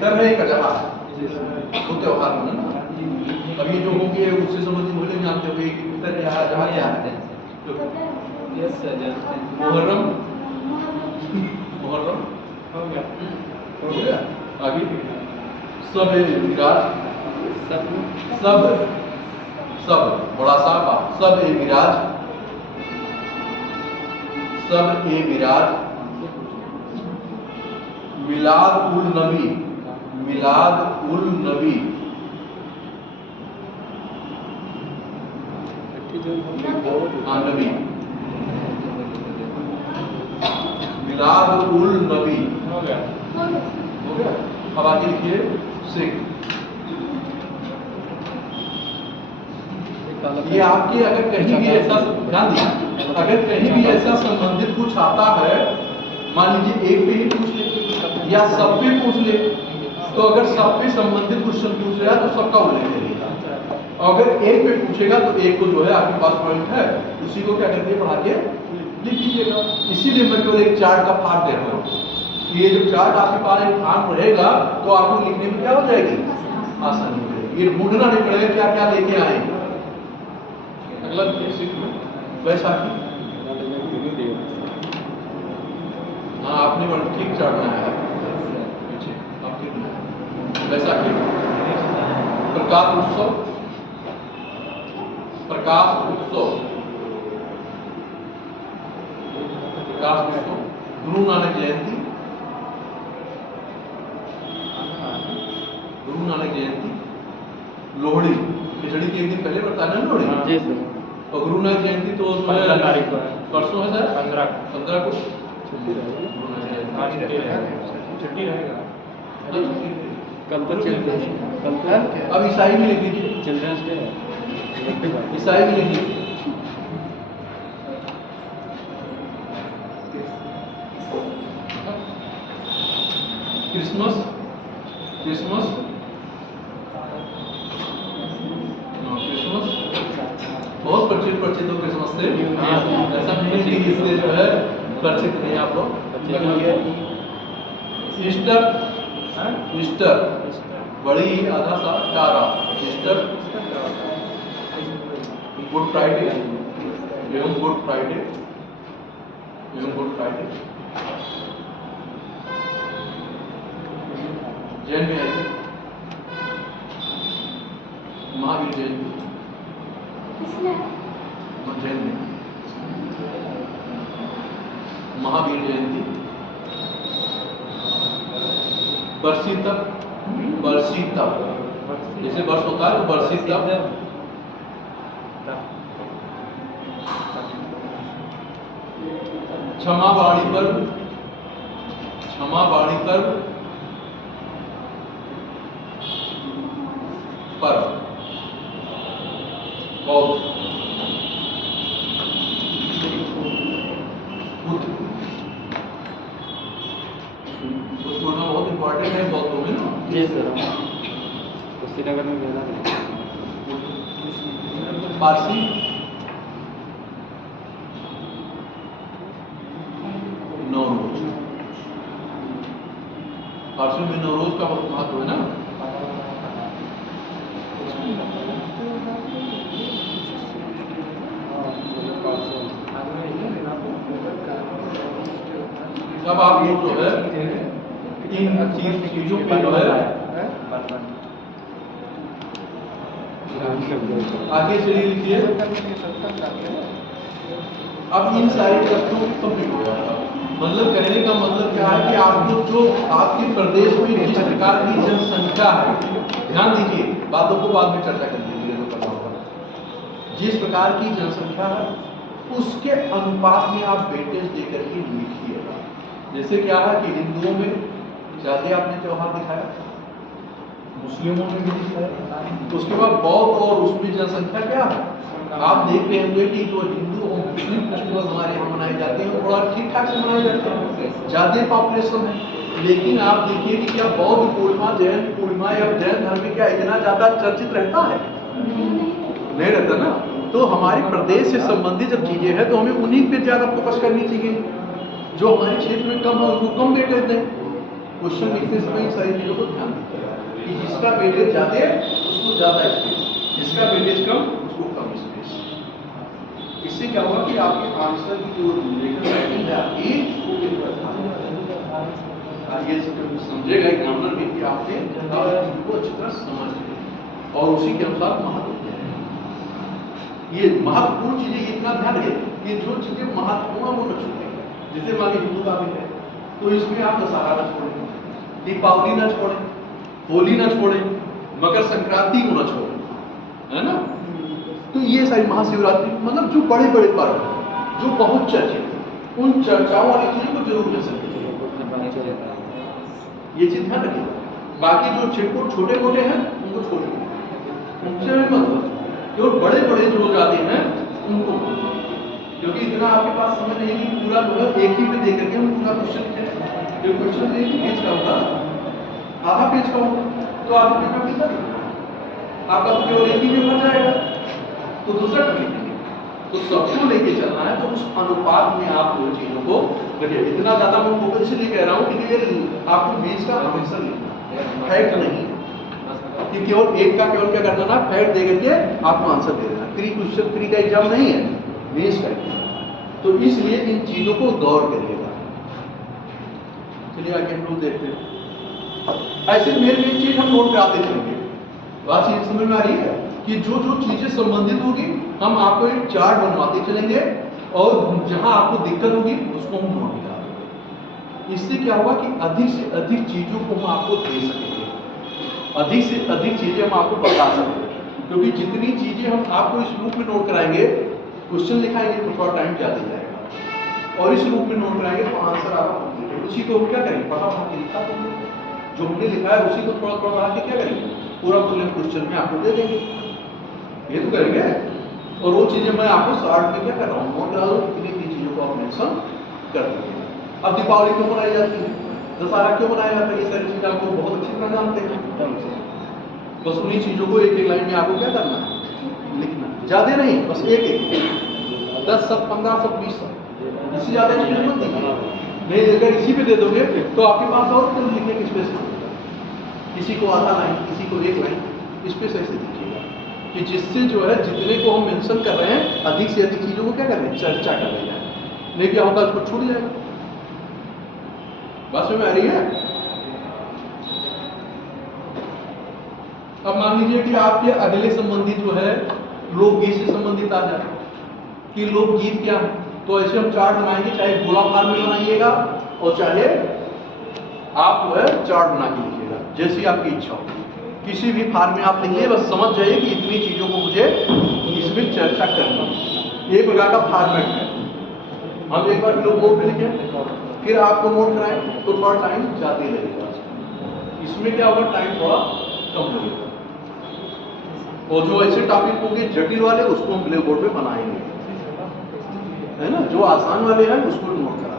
इतर है एक अजहा है, दो त्योहार होना ना। अभी जो हो गए उससे संबंधित बोले जानते हो एक इतर है अजहा क्या है? मुहर्रम, मुहर्रम हो गया। आगे सब विराज, सब सब बड़ा सा बात, सब ए विराज, सब ए विराज, मिलाद उल नबी, मिलाद उल नबी, हाँ नबी, मिलाद उल नबी हो गया, हो गया। अब आगे लिखिए सिख। ये आपके अगर कहीं भी ऐसा ध्यान दिया, अगर कहीं भी ऐसा संबंधित कुछ आता है, मान लीजिए एक पे ही पूछ ले या सब पे पूछ ले, तो अगर सब पे संबंधित क्वेश्चन पूछ रहा है तो सबका उल्लेख करिएगा। अगर एक पे पूछेगा तो एक को जो है आपके पास पॉइंट है, उसी को क्या करते हैं पढ़ा के लिख लीजिएगा। इसीलिए मैं केवल एक चार्ट का फार्म दे रहा हूँ। ये जो चार्ट आपके पास एक फार्म रहेगा तो आपको लिखने में क्या हो जाएगी, आसानी हो जाएगी। ये ढूंढना नहीं पड़ेगा क्या क्या लेके आएंगे। अगला वैशाखी, हाँ आपने ठीक चार्ट बनाया है पीछे, आप ठीक बनाया। वैशाखी, प्रकाश उत्सव, प्रकाश उत्सव, प्रकाश उत्सव, गुरु नानक जयंती, गुरु नानक जयंती, लोहड़ी, खिचड़ी के एक दिन पहले बताना ना लोहड़ी जी सर। और गुरु नानक जयंती तो 15 तारीख को है, परसों है सर, 15 को छुट्टी रहेगी, छुट्टी रहेगा, कल तो चिल्ड्रंस, कल तो अब ईसाई में लिख दीजिए चिल्ड्रंस डे है, ईसाई में लिख दीजिए क्रिसमस, क्रिसमस, क्रिसमस बहुत परिचित हो क्रिसमस से, ऐसा नहीं कि इससे जो है परिचित नहीं आप लोग। ईस्टर, ईस्टर बड़ी आधा सा तारा, ईस्टर, गुड फ्राइडे एवं गुड फ्राइडे एवं गुड फ्राइडे। जैन में आइए, महावीर जयंती, जैन में महावीर जयंती, बरसी तक, बरसी तक जैसे वर्ष होता है तो बरसी तक, क्षमा बाड़ी पर्व, क्षमा बाड़ी पर्व, पर्व बौद्ध, बहुत इंपॉर्टेंट है बौद्धों में ना जी सर, श्रीनगर में मेला है। पारसी, नवरोज, पारसी में नवरोज का बहुत महत्व है ना। अब आप लोग जो है इन चीजों पे जो है आगे चलिए लिखिए। अब इन सारे तथ्यों को कंप्लीट हो गया। मतलब कहने का मतलब क्या है कि आपको जो आपके प्रदेश में जिस प्रकार की जनसंख्या है, ध्यान दीजिए, बातों को बाद में चर्चा कर लीजिए, जिस प्रकार की जनसंख्या है उसके अनुपात में आप वेटेज देकर के लिखिएगा। जैसे क्या है कि हिंदुओं में ज्यादा आपने त्योहार दिखाया, मुस्लिमों में भी दिखाया, उसके बाद बौद्ध और उसमें जनसंख्या क्या है आप देख रहे होंगे कि जो हिंदू और मुस्लिम फेस्टिवल हमारे यहाँ मनाए जाते हैं वो बड़ा ठीक ठाक से मनाए जाते हैं, ज्यादा पॉपुलेशन है। लेकिन आप देखिए कि क्या बौद्ध पूर्णिमा, जैन पूर्णिमा या जैन धर्म में क्या इतना ज्यादा चर्चित रहता है? नहीं रहता ना। तो हमारे प्रदेश से संबंधित जब चीजें हैं तो हमें उन्हीं पे ज्यादा फोकस करनी चाहिए, जो हमारे क्षेत्र में कम है उनको कम वेटेज दें। क्वेश्चन लिखते समय इन सारी चीजों को ध्यान दीजिएगा कि जिसका वेटेज ज्यादा है उसको ज्यादा स्पेस, जिसका वेटेज कम उसको कम स्पेस। इससे क्या होगा कि आपके आंसर की जो राइटिंग है आपकी ये समझेगा एग्जामिनर भी कि आपने को अच्छी तरह समझ लिया और उसी के अनुसार महत्व दिया है। ये महत्वपूर्ण चीजें इतना ध्यान रखिए कि जो चीजें महत्वपूर्ण वो न छूटे। जैसे मान लीजिए हिंदू का भी है तो इसमें आप दशहरा न छोड़ें, दीपावली न छोड़ें, होली न छोड़ें, मकर संक्रांति को न छोड़ें, है ना। तो ये सारी महाशिवरात्रि मतलब जो बड़े बड़े पर्व जो बहुत चर्चित, उन चर्चाओं वाली चीजों को जरूर ले सकते हैं। ये चीज ध्यान रखिए। बाकी जो छिटपुट छोटे मोटे हैं उनको छोड़िए, उनसे भी मतलब जो बड़े बड़े जो जाते हैं उनको, क्योंकि इतना आपके पास समय नहीं कि पूरा जो है एक ही पे दे करके हम पूरा क्वेश्चन लिखें। जो क्वेश्चन एक ही पेज का होगा, आधा पेज का होगा, तो आधा पेज में कितना आपका तो केवल एक ही में भर जाएगा, तो दूसरा कभी नहीं। तो सबको लेके चलना है, तो उस अनुपात में आप दो चीजों को रखिए। इतना ज्यादा मैं फोकस इसलिए कह रहा हूँ कि ये आपको मेंस का हमेशा लिखना है, फैक्ट नहीं कि केवल एक का केवल क्या करना ना, फैक्ट दे करके आपको आंसर दे देना। प्री क्वेश्चन प्री का एग्जाम नहीं है, मेंस का एग्जाम। तो इसलिए इन चीजों को गौर करिएगा। चलिए आगे हम लोग देखते हैं। ऐसे मेन चीज हम नोट कराते चलेंगे। बात चीज समझ में आ रही है कि जो जो चीजें संबंधित होगी हम आपको एक चार्ट बनवाते चलेंगे और जहां आपको दिक्कत होगी उसको हम नोट करा देंगे। इससे क्या होगा कि अधिक से अधिक चीजों को हम आपको दे सकेंगे, अधिक से अधिक चीजें हम आपको बता सकेंगे। क्योंकि जितनी चीजें हम आपको इस रूप में नोट कराएंगे, क्वेश्चन लिखाएंगे तो थोड़ा टाइम ज्यादा जाएगा, और इस रूप में नोट कराएंगे तो आंसर आपका कंप्लीट है। उसी को हम क्या करेंगे, फटाफट लिखा देंगे, जो हमने लिखा है उसी को थोड़ा थोड़ा बढ़ा के क्या करेंगे, पूरा पूरे क्वेश्चन में आपको दे देंगे। ये तो करेंगे। और वो चीजें मैं आपको शॉर्ट में क्या कर रहा हूँ, नोट करा दूँ, कितनी चीजों को आप मेंशन कर देंगे। अब दीपावली क्यों मनाई जाती है, दशहरा क्यों मनाया जाता है, ये सारी चीजें आपको बहुत अच्छी तरह जानते हैं। बस उन्हीं चीजों को एक एक लाइन में आपको क्या करना है, लिखना। ज्यादा नहीं, बस एक एक 10 शब्द 15 शब्द 20 शब्द, इससे ज्यादा इसमें मत दीजिए। नहीं, अगर इसी पे दे दोगे तो आपके पास और कुछ लिखने की स्पेस नहीं, किसी को आधा लाइन, किसी को एक लाइन, स्पेस ऐसे दीजिएगा कि जिससे जो है जितने को हम मेंशन कर रहे हैं अधिक से अधिक चीजों को क्या कर रहे हैं, चर्चा कर रहे हैं। नहीं क्या होगा, उसको छूट जाएगा। बात में आ रही है। अब मान लीजिए कि आपके अगले संबंधी जो है लोकगीत से संबंधित आ जाए कि लोकगीत क्या है, तो ऐसे हम चार्ट बनाएंगे, चाहे गोला फार्म में बनाइएगा और चाहे आप जो है चार्ट बना के लिखिएगा, जैसी आपकी इच्छा हो। किसी भी फार्म में आप लिखिए, बस समझ जाइए कि इतनी चीजों को मुझे इसमें चर्चा करनी है। एक प्रकार का फॉर्मेट है। हम एक बार लोग बोर्ड पे लिखें, फिर आपको नोट कराएं तो थोड़ा टाइम ज्यादा ही लगेगा। इसमें क्या होगा, टाइम थोड़ा कम लगेगा। और जो ऐसे टॉपिक होंगे जटिल वाले, उसको हम ब्लैक बोर्ड पे बनाएंगे, है ना। जो आसान वाले हैं उसको नोट करा।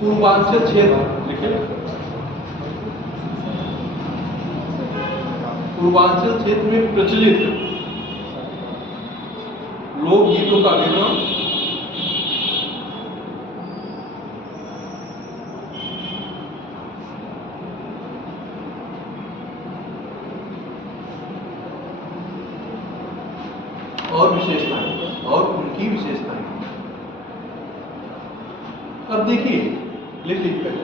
पूर्वांचल क्षेत्र लिखिए, पूर्वांचल क्षेत्र में प्रचलित लोकगीतों का विवरण, और विशेषताएं और उनकी विशेषताएं। अब देखिए लिख कर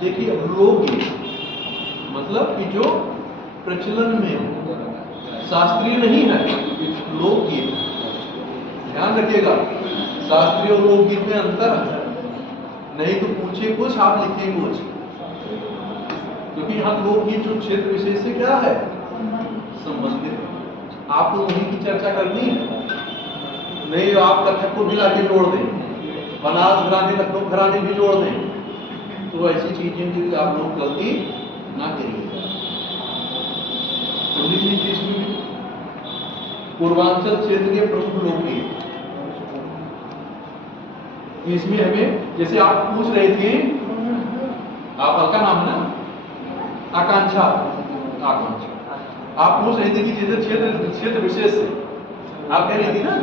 देखिए, लोकगीत मतलब कि जो प्रचलन में शास्त्रीय नहीं है, लोकगीत। ध्यान रखिएगा, शास्त्रीय और लोकगीत में अंतर है। नहीं तो पूछे कुछ, आप लिखे कुछ, क्योंकि यहाँ लोकगीत जो क्षेत्र विशेष से क्या है संबंधित, आपको उन्हीं की चर्चा करनी है। नहीं आप कथक को भी लाके जोड़ दें, बनारस घराने लखनऊ घराने भी जोड़ दें, तो ऐसी चीजें की आप लोग गलती ना करिएगा। पूर्वांचल क्षेत्र के प्रमुख लोकगीत, इसमें हमें जैसे आप पूछ रहे थे, आप का नाम ना आकांक्षा, आकांक्षा। आप पूछ रही थी कि जैसे क्षेत्र विशेष से आप कह रही थी ना,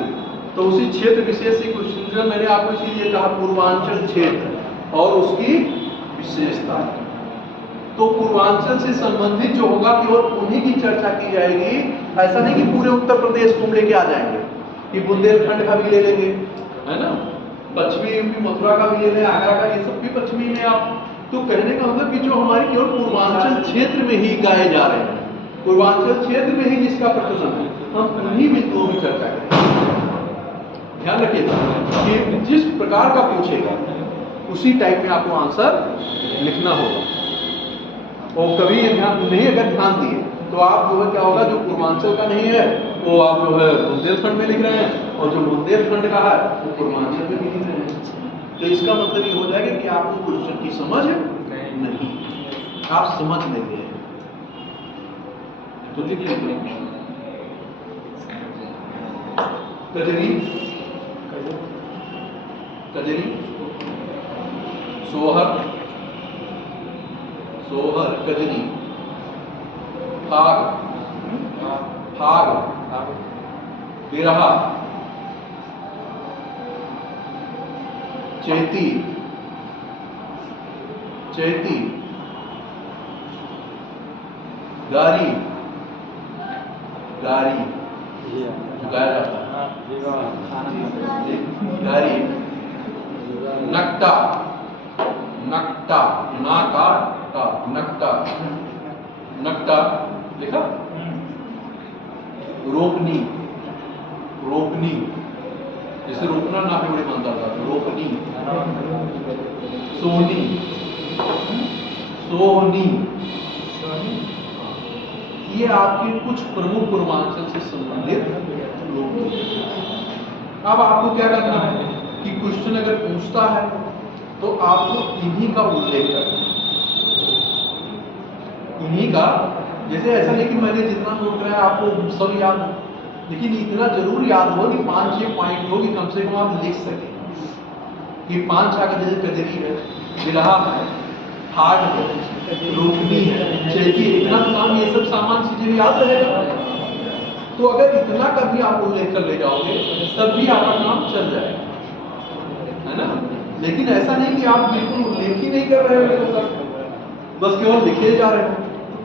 तो उसी क्षेत्र विशेष से क्वेश्चन मैंने आपको इसीलिए कहा पूर्वांचल क्षेत्र और उसकी विशेषता। तो पूर्वांचल से संबंधित जो होगा केवल उन्हीं की चर्चा की जाएगी। ऐसा नहीं कि पूरे उत्तर प्रदेश को हम लेके आ जाएंगे कि बुंदेलखंड का भी ले लेंगे, है ना, पश्चिमी यूपी मथुरा का भी ले लें, आगरा का, ये सब भी पश्चिमी में आप। तो कहने का मतलब कि जो हमारे केवल पूर्वांचल क्षेत्र में ही गाए जा रहे हैं, पूर्वांचल क्षेत्र में ही जिसका प्रचलन है, हम उन्हीं बिंदुओं में चर्चा करेंगे। ध्यान रखिएगा कि जिस प्रकार का पूछेगा उसी टाइप में आपको आंसर लिखना होगा। और कभी ये ध्यान नहीं अगर ध्यान दिए तो आप जो है क्या होगा, जो पूर्वांचल का नहीं है वो आप जो है बुंदेलखंड में लिख रहे हैं, और जो बुंदेलखंड का है वो पूर्वांचल में भी लिख रहे हैं। तो इसका मतलब ये हो जाएगा कि आपको क्वेश्चन की समझ नहीं, आप समझ नहीं गए। तो लिख लेते हैं कजरी, कजरी, सोहर, सोहर, कजरी, फाग, फाग, बिरहा, चैती, चैती, गारी, गारी गाया जाता है, गारी, नक्टा, नक्टा, ना का टा, नक्टा, नक्टा लिखा, रोपनी, रोपनी, जैसे रोपना ना पे बड़े बनता था, रोपनी, सोनी, सोहनी, ये आपके कुछ प्रमुख पूर्वांचल से संबंधित लोग। अब आपको क्या करना है कि क्वेश्चन अगर पूछता है तो आपको इन्हीं का उल्लेख करना है, इन्हीं का। जैसे ऐसा नहीं कि मैंने जितना नोट कराया आपको सब याद हो, लेकिन इतना जरूर याद हो कि 5-6 पॉइंट हो कि कम से कम आप लिख सकें कि 5 का जैसे कजरी है, बिरहा है, फाग है, रोपनी है, चैती, इतना नाम, ये सब सामान्य चीजें याद रहेगा। तो अगर इतना का भी आप उल्लेख कर ले जाओगे तब भी आपका काम चल जाएगा, है ना। लेकिन ऐसा नहीं कि आप बिल्कुल उल्लेख ही नहीं कर रहे हो, बस केवल लिखे जा रहे हो।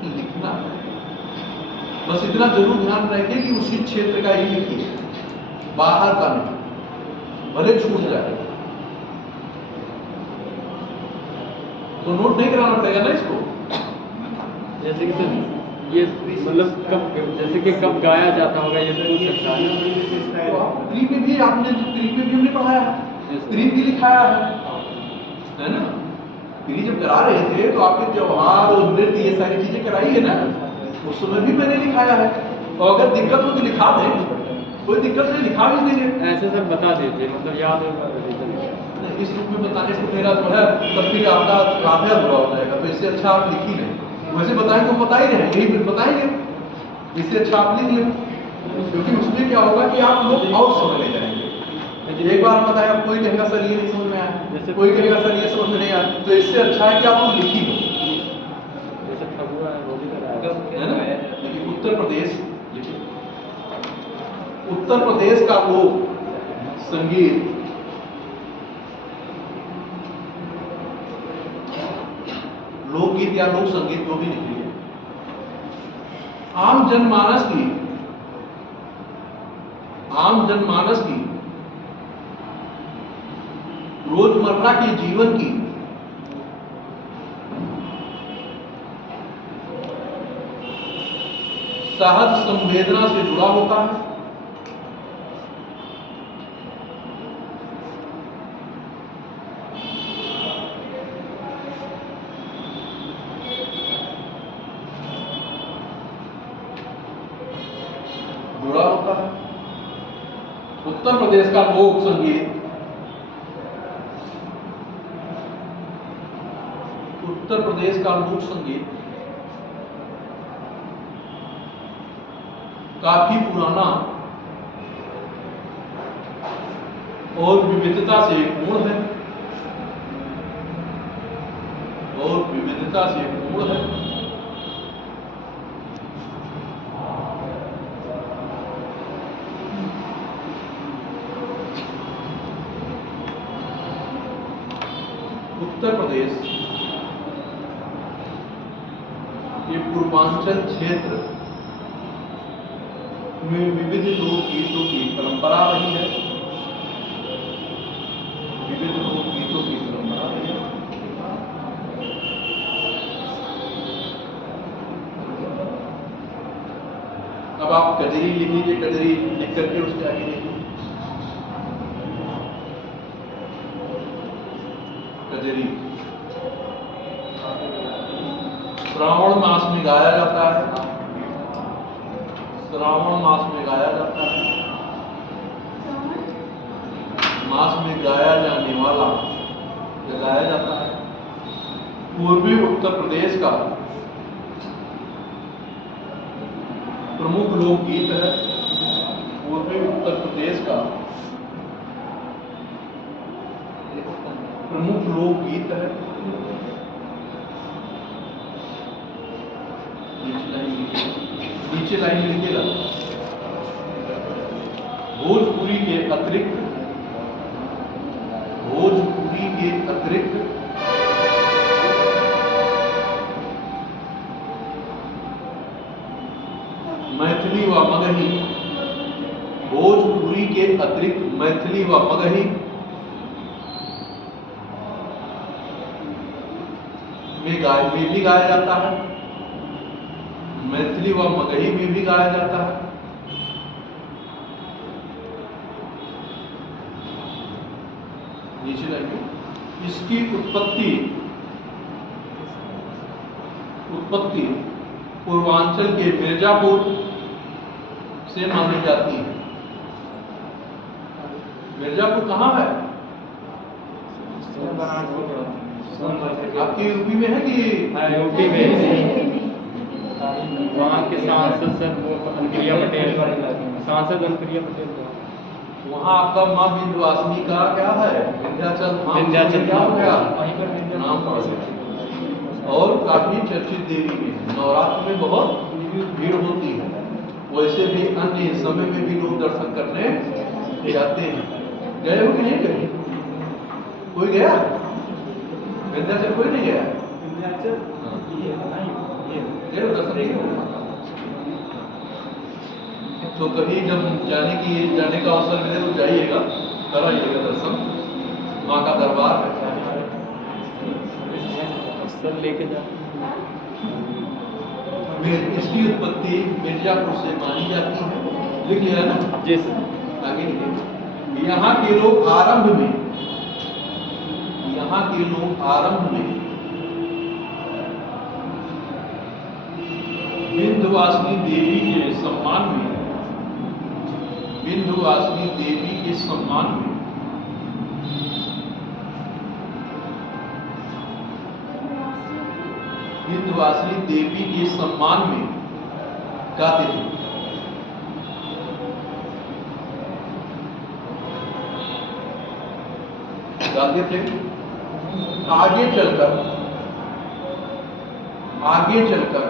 लिखना बस इतना जरूर ध्यान रखें कि उसी क्षेत्र का ही लिखिए, बाहर का नहीं, भले छूट जाए तो नोट नहीं कराना पड़ेगा ना इसको। जैसे कि सर ये मतलब कब, जैसे कि कब गाया जाता होगा ये पूछ सकता है। प्री में भी आपने प्री में भी हमने पढ़ाया है, प्री भी लिखाया है ना। प्री जब करा रहे थे तो आपके त्योहार और नृत्य ये सारी चीजें कराई है ना, उस समय भी मैंने लिखाया है। और अगर दिक्कत हो तो लिखा दें, कोई दिक्कत नहीं, लिखा भी देंगे। ऐसे सर बता देते मतलब याद होगा इस रूप में बताने से मेरा जो है तब फिर आपका काफिया बुरा हो जाएगा, तो इससे अच्छा आप लिख ही नहीं। वैसे बताएंगे तो बता ही रहे, यही फिर बताएंगे, इससे अच्छा आप लिख लें, क्योंकि उसमें क्या होगा कि आप लोग और समझने जाएंगे। एक बार बताया, कोई कहेगा सर ये नहीं समझ में आया, जैसे कोई कहेगा सर ये समझ में नहीं आया, तो इससे अच्छा है कि आप लोग लिख ही लो, है ना। लेकिन उत्तर प्रदेश, उत्तर प्रदेश का लोक संगीत लोकगीत या लोक संगीत जो भी निकली, आम जनमानस की, आम जनमानस की रोजमर्रा के जीवन की सहज संवेदना से जुड़ा होता है। जुड़ा होता है। उत्तर प्रदेश का लोक संगीत, उत्तर प्रदेश का लोक संगीत काफी पुराना और विविधता से पूर्ण है, और विविधता से पूर्ण है। उत्तर प्रदेश ये पूर्वांचल क्षेत्र में विविध लोकगीतों की परंपरा रही है। विविध लोकगीतों की परंपरा रही है। अब आप कजरी लिख लीजिए, कजरी लिख करके उसके आगे लिखिए कजरी। श्रावण मास में गाया जाता है। श्रावण मास में गाया जाता है। मास में गाया जाने वाला गाया जाता है। पूर्वी उत्तर प्रदेश का प्रमुख लोकगीत है। पूर्वी उत्तर प्रदेश का प्रमुख लोकगीत है। नीचे लाइन लिखिएगा। भोजपुरी के अतिरिक्त मैथिली व मगही, भोजपुरी के अतिरिक्त मैथिली व मगही में भी गाया जाता है। मैथिली व मगही में भी गाया जाता है। नीचे लाइए। इसकी उत्पत्ति पूर्वांचल के मिर्जापुर से मानी जाती है। मिर्जापुर कहाँ है? आपकी यूपी में है कि? यूपी में। वहाँ के सांसद अनुप्रिया पटेल, सांसद अनुप्रिया पटेल। वहाँ आपका माँ विंध्यवासिनी का क्या है? विंध्याचल क्या हो गया? नाम पड़ गया। और काफी चर्चित देवी में नवरात्र में बहुत भीड़ होती है। वैसे भी अन्य समय में भी लोग दर्शन करने जाते हैं। गए हो कि नहीं गए? कोई गया? विंध्याचल कोई नहीं गया? दर्शन नहीं होगा। तो कभी जब जाने का अवसर मिले तो जाइएगा, कराइएगा दर्शन। माँ का दरबार है। सब लेके जा। इसकी उत्पत्ति मिर्जापुर से मानी जाती है। लिख लिया ना? जी सर। आगे लिखिए। यहाँ के लोग आरंभ में विंध्यवासिनी देवी के सम्मान में विंध्यवासिनी देवी के सम्मान में गाते थे। आगे चलकर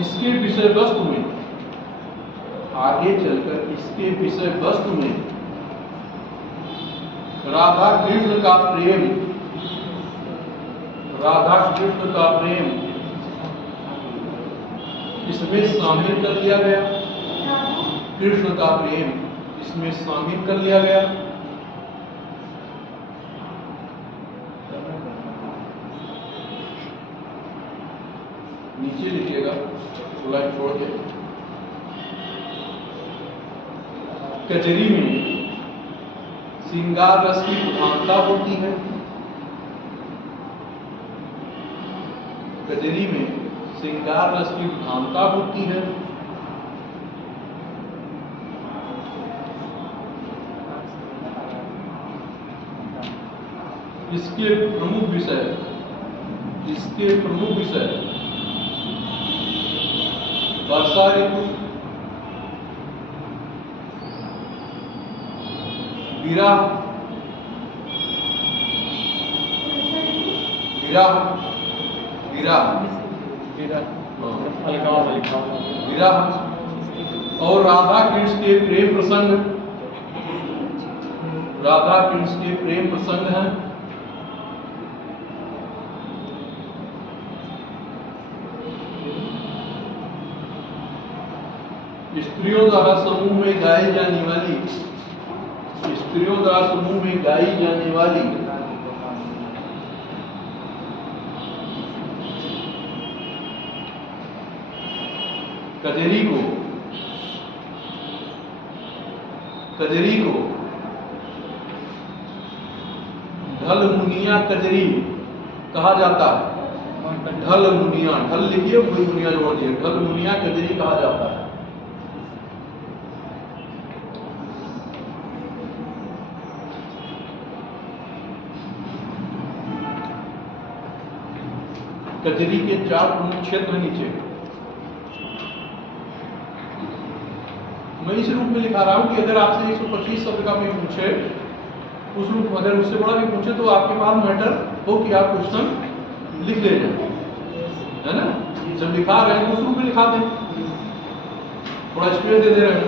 इसके विषय वस्तु में राधा कृष्ण का प्रेम इसमें शामिल कर लिया गया। कृष्ण का प्रेम इसमें शामिल कर लिया गया। नीचे लिखिएगा, लाइन छोड़ के। कजरी में श्रृंगार रस की प्रधानता होती है। कजरी में श्रृंगार रस की प्रधानता होती है। इसके प्रमुख विषय वर्षा ऋतु, विरह, और राधा कृष्ण के प्रेम प्रसंग राधा कृष्ण के प्रेम प्रसंग हैं। स्त्रियों द्वारा समूह में गाई जाने वाली कजरी को ढल मुनिया कजरी कहा जाता है। ढल मुनिया, ढल लिखिए, मुनिया जोड़ दिए, ढल मुनिया कजरी कहा जाता है। कजरी के 4 प्रमुख क्षेत्र नीचे मैं इस रूप में लिखा रहा हूं कि अगर आपसे 125 शब्द का भी पूछे, उस रूप में अगर उससे बड़ा भी पूछे तो आपके पास मैटर हो कि आप क्वेश्चन लिख ले जाए, है ना। जब लिखा रहे हैं तो उस रूप में लिखा दें, थोड़ा स्पेस दे रहे हैं,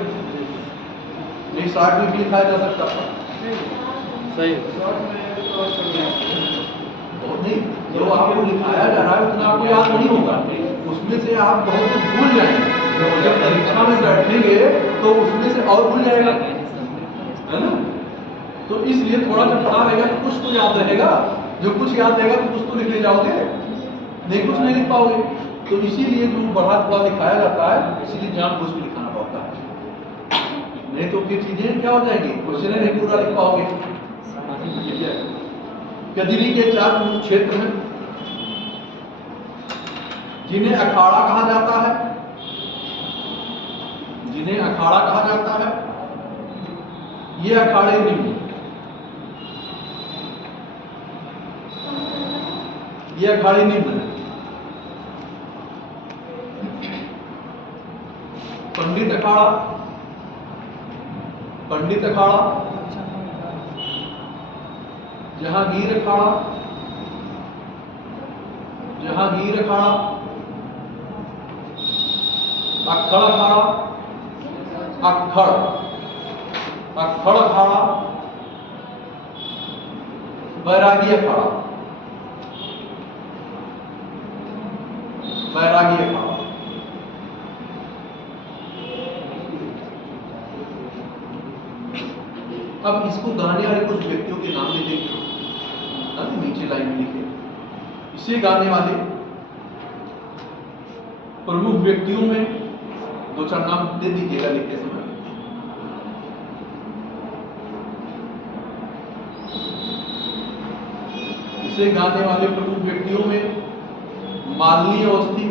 नहीं 60 में भी लिखा जा सकता था। सही बहुत नहीं, जो आपको लिखाया जा रहा है उतना आपको याद नहीं होगा, उसमें से आप बहुत कुछ भूल जाएंगे। जब परीक्षा में बैठेंगे तो उसमें से और भूल जाएगा, है ना। तो इसलिए थोड़ा जब पढ़ा रहेगा तो कुछ तो याद रहेगा, जो कुछ याद रहेगा तो कुछ तो लिख ले जाओगे, नहीं कुछ नहीं लिख पाओगे। तो इसीलिए जो बढ़ा थोड़ा लिखाया जाता है, इसीलिए जानबूझ के लिखाना पड़ता है, नहीं तो फिर चीजें क्या हो जाएगी, क्वेश्चन नहीं पूरा लिख पाओगे। कजरी के 4 प्रमुख क्षेत्र हैं जिन्हें अखाड़ा कहा जाता है। ये अखाड़े निम्न, है। पंडित अखाड़ा, जहांगीर अखाड़ा, अक्खड़ अखाड़ा, बैरागी अखाड़ा, अब इसको गाने वाले कुछ व्यक्तियों के नाम ले लेंगे, नीचे लाइन में लिखे। इसे गाने वाले प्रमुख व्यक्तियों में 2-4 नाम दे दीजिएगा लिखते समय। इसे गाने वाले प्रमुख व्यक्तियों में मालिनी अवस्थी,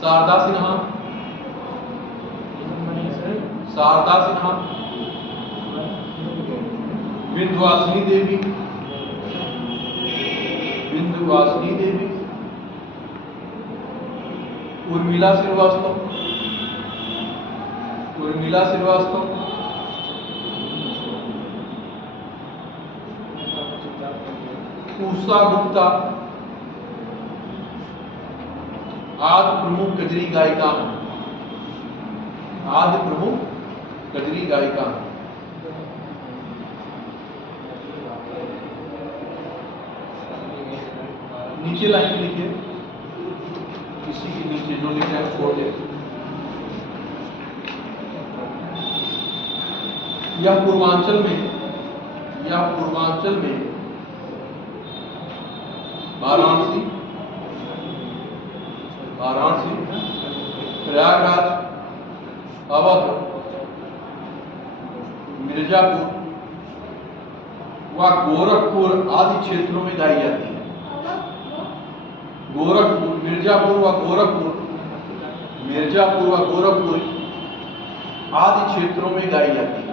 शारदा सिन्हा, विंध्यवासिनी देवी, उर्मिला श्रीवास्तव, उषा गुप्ता आदि प्रमुख कजरी गायिका हैं। नीचे लाइन में लिखिए, किसी के नीचे जो लिखा है छोड़ दे। यह पूर्वांचल में वाराणसी, प्रयागराज, अवध, मिर्जापुर व गोरखपुर आदि क्षेत्रों में गाई जाती है। मिर्जापुर व गोरखपुर आदि क्षेत्रों में गाई जाती है।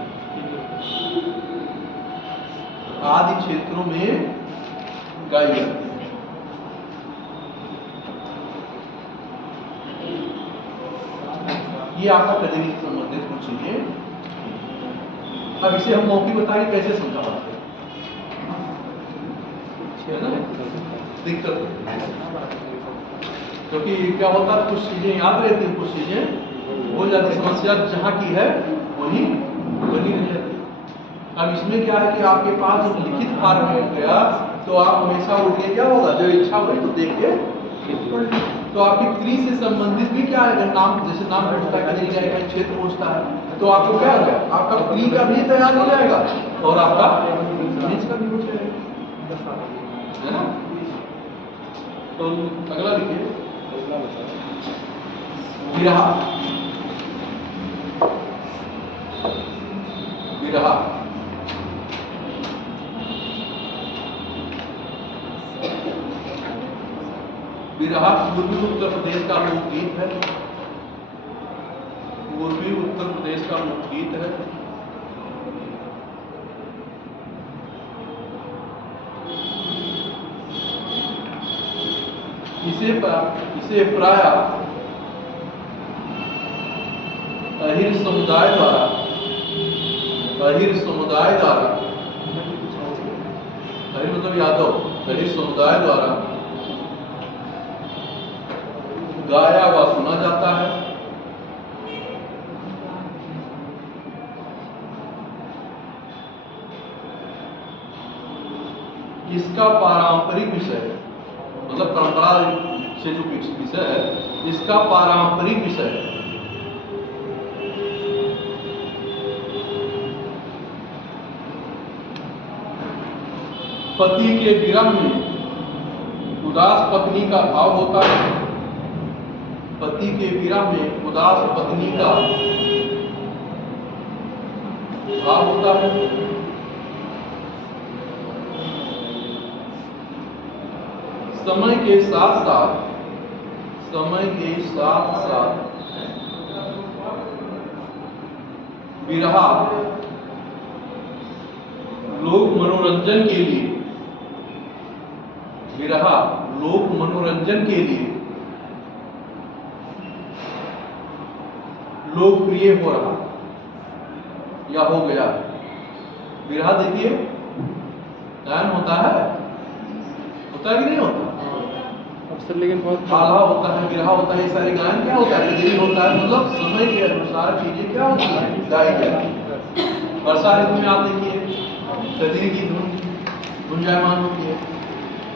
ये आपका कजरी से संबंधित कुछ चीजें। अब इसे हम मौखिक बताइए कैसे समझा पाते हैं, है ना, दिक्कत। क्योंकि क्या होता है, कुछ चीजें याद रहती हैं, कुछ चीजें हो जाती, समस्या जहाँ की है वही बनी रह जाती। अब इसमें क्या है कि आपके पास जब लिखित फॉर्म में गया तो आप हमेशा उठ के क्या होगा, जो इच्छा हुई तो देख के तो आपकी क्री से संबंधित भी क्या है, अगर नाम जैसे नाम पूछता है, कहीं जाएगा, क्षेत्र पूछता है, तो आपको क्या होगा, आपका क्री का भी तैयार हो जाएगा और आपका बीज का भी हो जाएगा, है ना। तो अगला लिखिए, विरहा। विरहा विरहा पूर्वी उत्तर प्रदेश का लोकगीत है। पूर्वी उत्तर प्रदेश का लोकगीत है। इसे प्राय अहिर समुदाय द्वारा अहिर मतलब यादव, अहिर समुदाय द्वारा गाया व सुना जाता है। इसका पारंपरिक विषय है, मतलब परंपरा से जो विषय है, इसका पारंपरिक विषय है। पति के विरह में उदास पत्नी का भाव होता है। पति के विरह में उदास पत्नी का भाव होता है। समय के साथ साथ विरहा लोक मनोरंजन के लिए लोकप्रिय हो रहा या हो गया। विरहा देखिए गायन होता है कि नहीं होता अक्सर, लेकिन बहुत आल्हा होता है, विरहा होता है, ये सारे गायन क्या होता है, कजरी होता है। मतलब समय के अनुसार चीजें क्या होती है, गाई जाती है। वर्षा ऋतु में आप देखिए कजरी की धुन गुंजायमान होती है।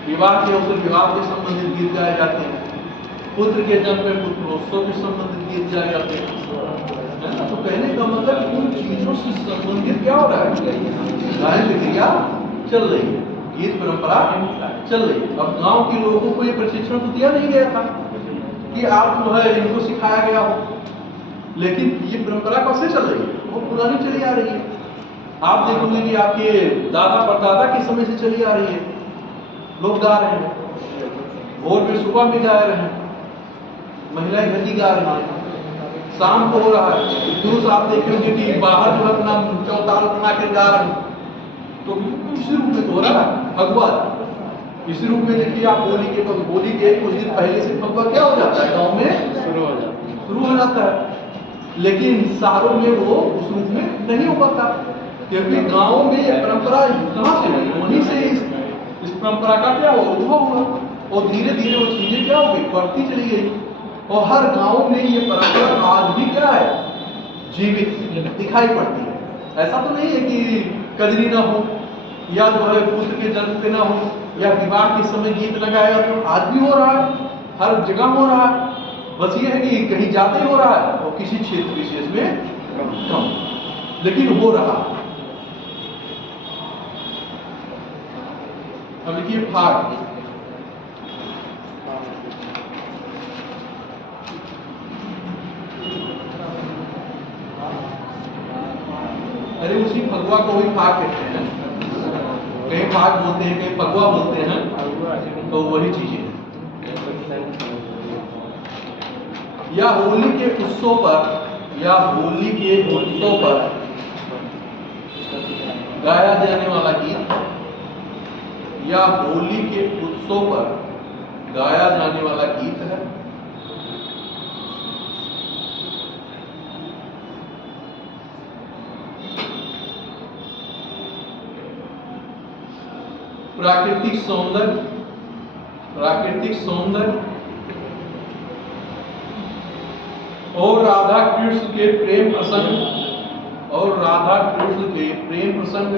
विवाह के अवसर विवाह के संबंधित गीत गाए जाते हैं। पुत्र के जन्म में पुत्रोत्सव के संबंधित गीत गाए जाते हैं, है ना। तो कहने का मतलब उन चीजों से संबंधित क्या हो रहा है, गायन प्रक्रिया चल रही है, गीत परंपरा चल रही है। अब गांव के लोगों को ये प्रशिक्षण तो दिया नहीं गया था कि आप जो है इनको सिखाया गया हो, लेकिन ये परंपरा कब से चल रही है, वो पुरानी चली आ रही है। आप देखोगे कि आपके दादा परदादा के समय से चली आ रही है, लोग गा रहे हैं, भोर में सुबह में गा रहे हैं, महिलाएं घटी गा रही हैं, शाम को हो रहा है। पुरुष आप देखेंगे कि बाहर जो है अपना चौताल बना के गा रहे हैं। तो इसी रूप में तो हो रहा है फगुआ। इसी रूप में देखिए आप होली के कुछ दिन पहले से फगुआ क्या हो जाता है, गांव में शुरू हो जाता है। लेकिन शहरों में वो उस रूप में नहीं हो पाता, क्योंकि गाँव में ये परंपरा कहाँ से हुई, वहीं से इस परंपरा का क्या हुआ, उद्भव हुआ, और धीरे धीरे वो चीजें क्या हो गई, बढ़ती चली गई। और हर गांव में ये परंपरा आज भी क्या है, जीवित दिखाई पड़ती है। ऐसा तो नहीं है कि कजरी ना हो, या जो है पुत्र के जन्म पे ना हो, या विवाह के समय गीत लगाया, तो आज भी हो रहा है, हर जगह हो रहा है। बस ये है कि कहीं जाते हो रहा है और किसी क्षेत्र विशेष में कम, लेकिन हो रहा है। अब देखिए फाग। अरे उसी फगुआ को भी फाग कहते हैं, कहीं फाग बोलते हैं, कहीं फगुआ बोलते हैं, तो वही चीजें। या होली के उत्सव पर गाया जाने वाला गीत, या होली के उत्सव पर गाया जाने वाला गीत है। प्राकृतिक सौंदर्य और राधा कृष्ण के प्रेम प्रसंग, और राधा कृष्ण के प्रेम प्रसंग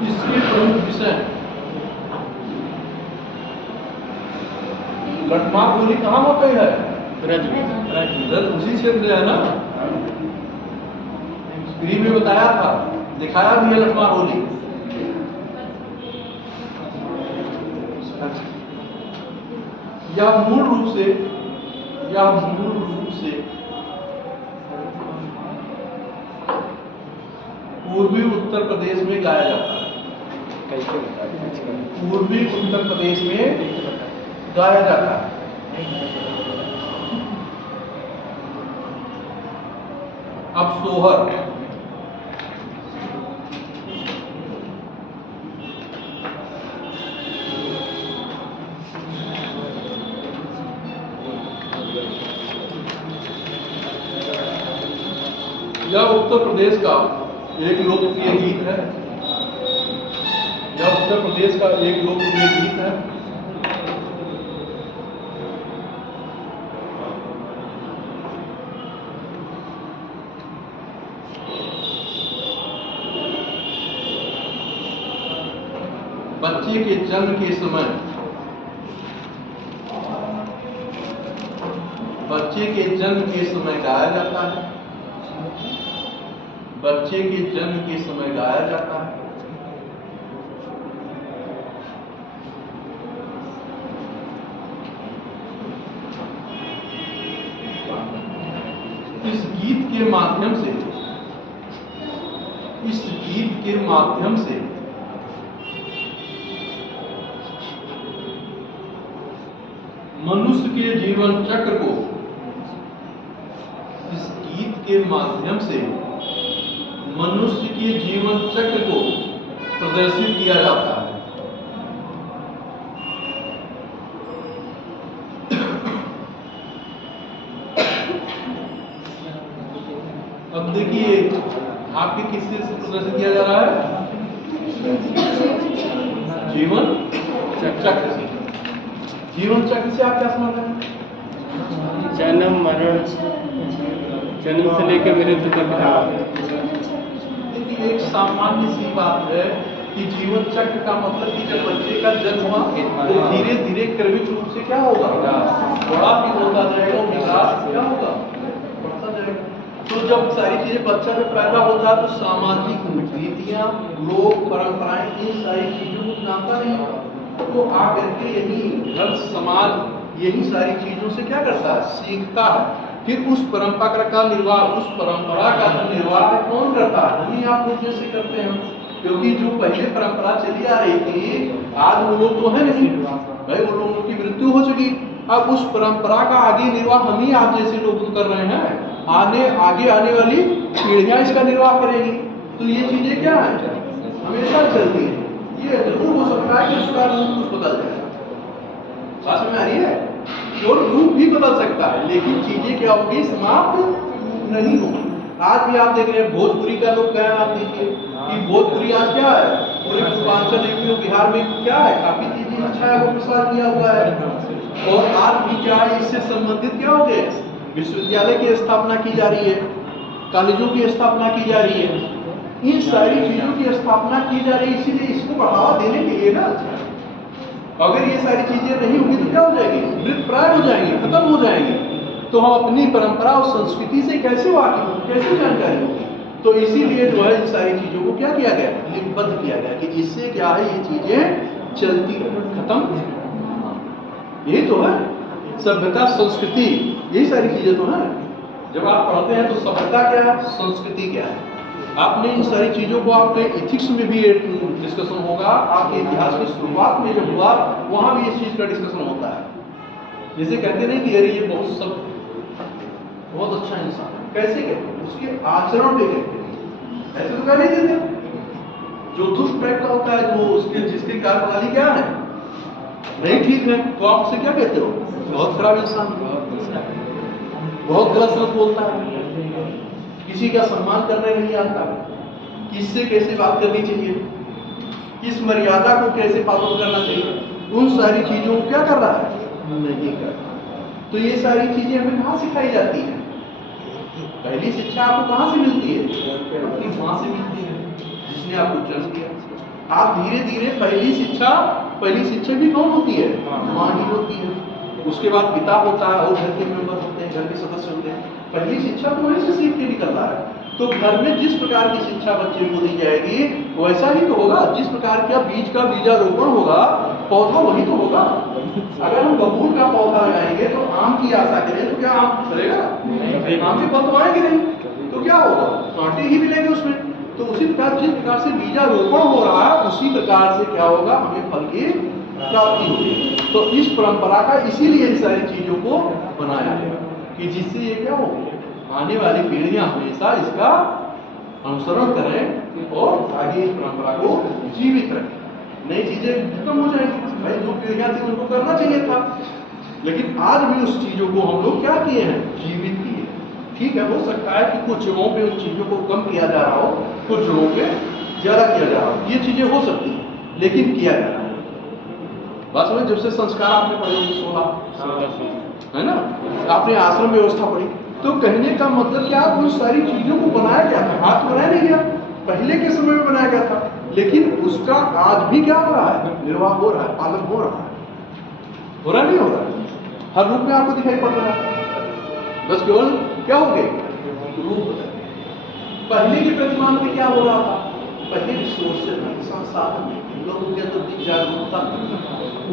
इसके प्रमुख विषय। लठमार होली कहाँ होती है? ब्रज उसी क्षेत्र में है ना। गृह में बताया था, दिखाया भी है लठमार होली। यह मूल रूप से पूर्वी उत्तर प्रदेश में गाया जाता है। पूर्वी उत्तर प्रदेश में गाया जाता है। अब सोहर, यह उत्तर प्रदेश का एक लोकप्रिय गीत है। यह उत्तर प्रदेश का एक लोकप्रिय गीत है। बच्चे के जन्म के समय, बच्चे के जन्म के समय गाया जाता है। बच्चे के जन्म के समय गाया जाता है। इस गीत के माध्यम से मनुष्य के जीवन चक्र को, इस गीत के माध्यम से मनुष्य के जीवन चक्र को प्रदर्शित किया जाता है। अब देखिए, आपके किससे प्रदर्शित किया जा रहा है? जीवन चक्र से। जीवन चक्र से आप क्या समझ रहे हैं? जन्म मरण, जन्म से लेकर मृत्यु तक। देखिए, एक सामान्य सी बात है कि जीवन चक्र का मतलब कि जब बच्चे का जन्म हुआ तो धीरे धीरे क्रमिक रूप से क्या होगा? बड़ा भी होता जाएगा, विकास क्या होगा? बढ़ता जाएगा। तो जब सारी चीजें बच्चा में पैदा होता है तो सामाजिक रीतियां, लोग, परंपराएं, इन सारी चीजों को जानता नहीं होगा। तो आकर के यही घर समाज यही सारी चीजों से क्या करता है? सीखता है। फिर उस परंपरा का निर्वाह, उस परंपरा का निर्वाह कौन करता है? हम ही आप लोग जैसे करते हैं। क्योंकि जो पहले परंपरा चली आ रही थी, आज वो लोग तो है नहीं भाई, वो लोगों की मृत्यु हो चुकी। अब उस परंपरा का आगे निर्वाह हम ही आप जैसे लोग कर रहे हैं। आगे आने वाली पीढ़ियां इसका निर्वाह करेगी। तो ये चीजें क्या है? हमेशा चलती है। ये जरूर हो सकता है कि उसका रूप कुछ बदल जाए। बात में आ रही है? केवल रूप भी बदल सकता है, लेकिन चीजें क्या होगी? समाप्त नहीं होगी। आज भी आप देख रहे हैं भोजपुरी का लोग गायन, आप देखिए कि भोजपुरी आज क्या है? पूरे पूर्वांचल यूपी और बिहार में क्या है? काफी चीजें अच्छा है, वो प्रसार किया हुआ है। और आज भी क्या है? इससे संबंधित क्या हो गए? विश्वविद्यालय की स्थापना की जा रही है, कॉलेजों की स्थापना की जा रही है। इन सारी चीजों की स्थापना की जा रही है, इसीलिए इसको बढ़ावा देने के लिए ना। अगर ये सारी चीजें नहीं होगी तो क्या हो जाएगी? मृत प्राय हो जाएंगे, खत्म हो जाएंगे। तो हम अपनी परंपरा और संस्कृति से कैसे वाकिफ हों, कैसे जानकारी होगी? तो इसीलिए जो है इन सारी चीजों को क्या किया गया? लिपिबद्ध किया गया कि इससे क्या है, ये चीजें चलती खत्म। यही तो है सभ्यता, संस्कृति, यही सारी चीजें तो है। जब आप पढ़ते हैं तो सभ्यता क्या है, संस्कृति क्या है। आपने इन सारी चीजों को आपके इथिक्स में भी डिस्कशन होगा। आपके इतिहास की शुरुआत में जब हुआ वहां भी इस चीज का डिस्कशन होता है। जैसे कहते नहीं कि अरे ये बहुत अच्छा इंसान है, कैसे कहते हैं? उसके आचरण पे कहते हैं, ऐसे तो कह नहीं देते। जो दुष्ट टाइप का होता है, जो उसके जिसकी कार्यप्रणाली क्या है, नहीं ठीक है, तो आप उसे क्या कहते हो? बहुत खराब इंसान, बहुत गलत बोलता है, किसी का सम्मान करने नहीं आता, किससे कैसे बात करनी चाहिए, किस मर्यादा को कैसे पालन करना चाहिए, उन सारी चीजों को क्या कर रहा है? नहीं कर रहा। तो ये सारी चीजें हमें कहाँ सिखाई जाती है? पहली शिक्षा आपको कहाँ से मिलती है? अपनी माँ से मिलती है, जिसने आपको जन्म दिया। आप धीरे धीरे पहली शिक्षा भी कौन होती है? माँ ही होती है। उसके बाद पिता होता है और घर के मेंबर होते हैं, घर के सदस्य होते हैं। पहली शिक्षा तो वहीं से सीख के निकलता है। तो घर में जिस प्रकार की शिक्षा बच्चे को दी जाएगी वैसा ही तो होगा। जिस प्रकार का बीज का बीजारोपण होगा, पौधा वही तो होगा। अगर हम बबूल का पौधा लगाएंगे तो आम की आशा करें तो क्या आम फलेगा? आम के फल तो आएंगे नहीं, तो क्या होगा? कांटे ही मिलेंगे उसमें। तो उसी प्रकार जिस प्रकार से बीजारोपण हो रहा है उसी प्रकार से क्या होगा? हमें फल की प्राप्ति होगी। तो इस परंपरा का इसीलिए इन सारी चीजों को बनाया गया कि जिससे ये क्या हो, आने वाली पीढ़ियां हमेशा इसका अनुसरण करें और आगे इस परंपरा को जीवित रखें। नई चीजें खत्म हो जाएंगी। भाई जो पीढ़ियां थी उनको करना चाहिए था, लेकिन आज भी उस चीजों को हम लोग क्या किए हैं? जीवित किए। ठीक है, हो सकता है कि कुछ जगहों पे उन चीजों को कम किया जा रहा हो, कुछ जगहों पे ज्यादा किया जा रहा हो, ये चीजें हो सकती हैं, लेकिन किया जा रहा है। बस में जब से संस्कार आपने पढ़े होंगे 16 है ना, आपने आश्रम व्यवस्था पढ़ी, तो कहने का मतलब क्या उन सारी चीजों को बनाया गया था, हाथ बनाया नहीं गया, पहले के समय में बनाया गया था, लेकिन उसका आज भी क्या हो रहा है? निर्वाह हो रहा है, पालन हो रहा है। हो रहा नहीं हो रहा है? हर रूप में आपको दिखाई पड़ रहा है। बस केवल क्या हो गए? रूप। पहले के प्रतिमान में क्या हो रहा था? पहले रिसोर्सेज संसाधन लोगों के अंदर जागरूकता,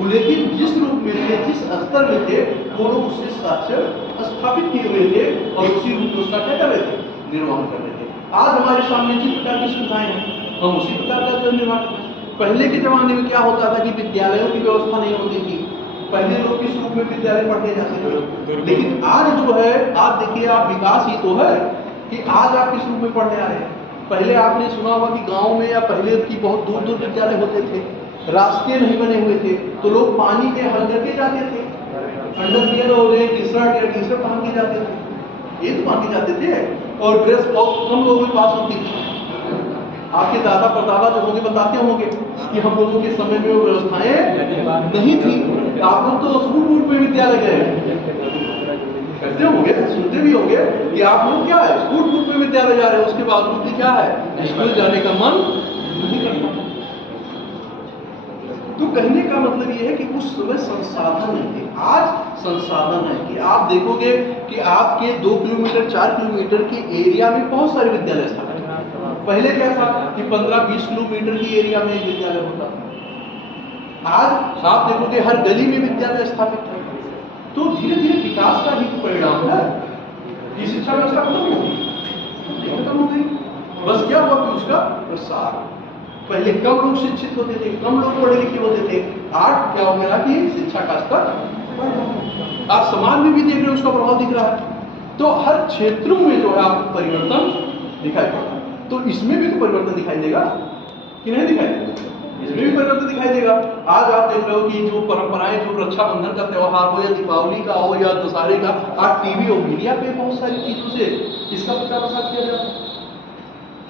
लेकिन जिस रूप में थे, जिस स्तर में थे, वो लोग उससे साक्षर स्थापित किए हुए थे और उसी रूप में उसका क्या कर रहे थे? निर्वहन कर रहे थे। आज हमारे सामने जिस प्रकार की सुविधाएं हैं हम उसी प्रकार का निर्माण करते हैं। पहले के जमाने में क्या होता था कि विद्यालयों की व्यवस्था नहीं होती थी, पहले लोग किस रूप में विद्यालय पढ़ने जाते थे। लेकिन आज जो है, आज देखिए आप, विकास ही तो है कि आज आप किस रूप में पढ़ने आ रहे हैं। पहले आपने सुना होगा कि गांव में या पहले की बहुत दूर दूर विद्यालय होते थे, रास्ते नहीं बने हुए थे, तो लोग पानी में हल करके जाते थे, अंडरवियर हो गए, टी-शर्ट पहन के जाते थे, ये तो पहन के जाते थे, और ड्रेस बहुत कम लोगों के पास होती थी। आपके दादा परदादा जो होंगे बताते होंगे कि हम लोगों के समय में वो व्यवस्थाएं नहीं थी। आप लोग तो स्कूल रूट में विद्यालय गए, कहते होंगे, सुनते भी होंगे कि आप लोग क्या है, स्कूल रूट में विद्यालय जा रहे हैं, उसके बावजूद भी क्या है, स्कूल जाने का मन नहीं करता। तो कहने का मतलब ये है कि उस समय संसाधन नहीं थे, आज संसाधन है कि आप देखोगे कि आपके 2 किलोमीटर 4 किलोमीटर के एरिया में बहुत सारे विद्यालय स्थापित। पहले क्या था कि 15-20 किलोमीटर की एरिया में एक विद्यालय होता था। आज आप देखोगे हर गली में विद्यालय स्थापित है। तो धीरे धीरे विकास का ही परिणाम है। ये शिक्षा व्यवस्था खत्म हो गई, खत्म हो गई। बस क्या हुआ कि उसका प्रसार, पहले कम लोग शिक्षित होते थे, कम लोग पढ़े लिखे होते थे, आज क्या हो गया कि शिक्षा का स्तर आप समाज में भी देख रहे हो, उसका प्रभाव दिख रहा है। तो हर क्षेत्रों में जो है आपको परिवर्तन दिखाई पड़ रहा है। तो इसमें भी तो परिवर्तन दिखाई देगा कि नहीं दिखाई देगा? इसमें भी परिवर्तन दिखाई देगा। आज आप देख रहे हो कि जो परंपराएं, जो रक्षाबंधन का त्योहार हो या दीपावली का हो या दशहरे का, आज टीवी और मीडिया पे बहुत सारी चीजों से इसका प्रचार प्रसार किया जाता है।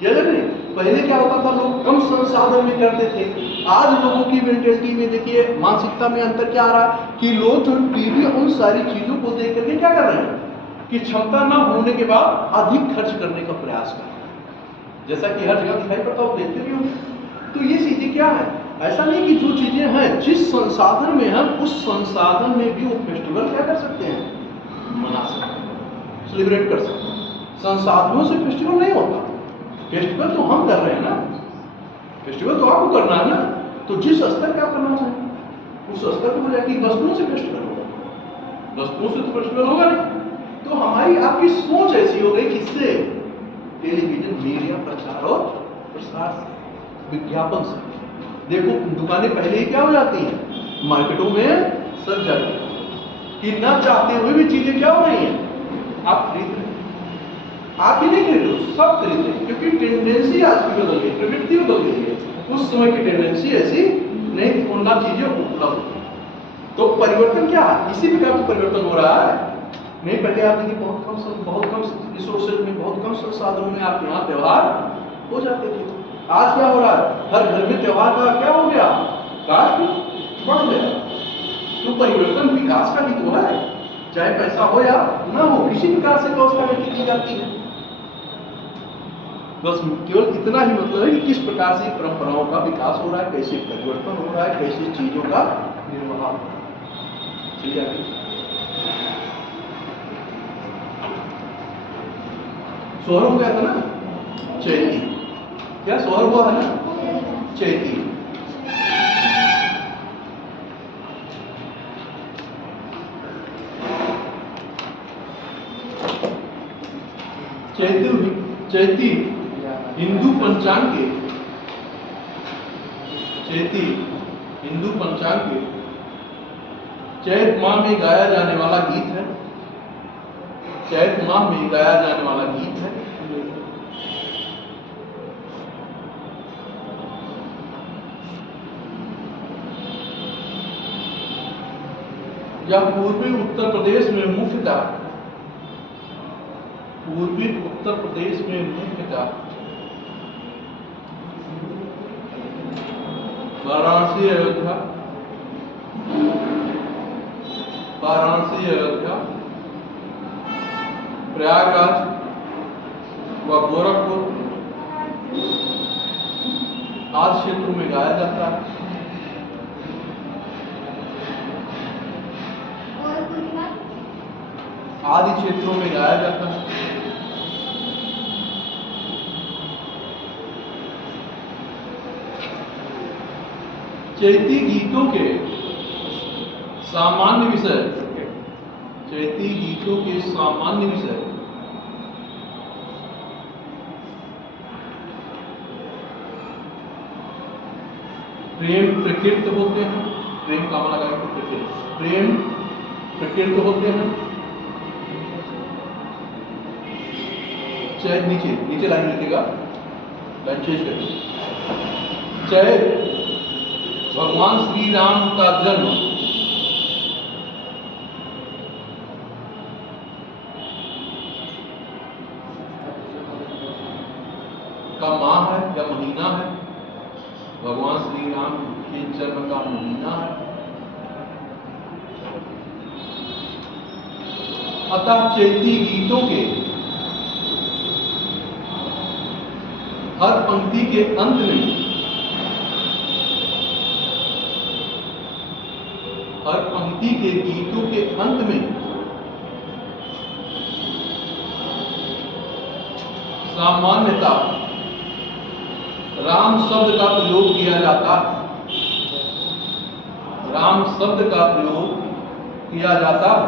किया जाए नहीं? पहले क्या होता था, लोग कम संसाधन में करते थे। आज लोगों की मेंटेलिटी में देखिए, मानसिकता में अंतर क्या आ रहा है कि लोग जो टीवी उन सारी चीजों को देख करके क्या कर रहे हैं कि क्षमता न होने के बाद अधिक खर्च करने का प्रयास कर रहे हैं। जैसा कि हर जगह दिखाई पड़ता हो, देखते भी होंगे। तो ये चीजें क्या है, ऐसा नहीं कि जो चीजें हैं जिस संसाधन में हम उस संसाधन में भी वो फेस्टिवल क्या कर सकते हैं, मना सकते हैं, सेलिब्रेट कर सकते हैं। संसाधनों से फेस्टिवल नहीं होता। फेस्टिवल तो हम कर रहे हैं ना, फेस्टिवल तो आपको करना है ना। तो जिस स्तर का आप करना चाहिए उस स्तर पर हो जाए कि वस्तुओं से फेस्टिवल होगा, वस्तुओं से तो फेस्टिवल होगा नहीं। तो हमारी आपकी सोच ऐसी हो गई, किससे? टेलीविजन, मीडिया, प्रचार और प्रसार से, विज्ञापन से। देखो दुकानें पहले ही क्या हो जाती हैं, मार्केटों में सज जाती है कि ना चाहते हुए भी चीजें क्या हो रही हैं, आप खरीद रहे हैं। आप ही नहीं खरीद रहे हो, सब खरीद रहे हैं, क्योंकि टेंडेंसी आज की बदल गई, प्रवृत्ति बदल गई है। उस समय की टेंडेंसी ऐसी नहीं थी, उनका चीजें उपलब्ध। तो परिवर्तन क्या है, इसी प्रकार का परिवर्तन हो रहा है। नहीं, पहले आप देखिए बहुत कम रिसोर्सेज में, बहुत कम संसाधनों में आप यहाँ त्योहार हो जाते थे। आज क्या हो रहा है, हर घर में त्योहार का क्या हो गया, कास्ट बढ़ गया। तो परिवर्तन विकास का ही तो है। चाहे पैसा हो या ना हो, किसी प्रकार से व्यवस्था व्यक्ति की जाती है। बस केवल इतना ही मतलब है कि किस प्रकार से परंपराओं का विकास हो रहा है, कैसे परिवर्तन हो रहा है, कैसे चीजों का निर्वाह हो रहा है। चलिए आगे। सोहर हो गया था ना, चैती, क्या सोहर हुआ है ना, चैती। चैती हिंदू पंचांग के, चैती हिंदू पंचांग के चैत माह में गाया जाने वाला गीत है। चैत माह में गाया जाने वाला गीत है। यह पूर्वी उत्तर प्रदेश में मुख्यतः वाराणसी, अयोध्या, प्रयागराज व गोरखपुर आदि क्षेत्रों में गाया जाता है। आदि क्षेत्रों में गाया जाता है। चैती गीतों के सामान्य विषय, चैती गीतों के सामान्य विषय प्रेम प्रकृत होते हैं। प्रेम का माना गया प्रकृत, प्रेम प्रकृत होते हैं। चैत नीचे लाइन लिखेगा, लाइन चेंज करें। चैत भगवान श्री राम का जन्म का माह है या महीना है। भगवान श्री राम के जन्म का महीना है। अतः चैती गीतों के हर पंक्ति के अंत में, हर पंक्ति के गीतों के अंत में सामान्यता राम शब्द का प्रयोग किया जाता है। राम शब्द का प्रयोग किया जाता है।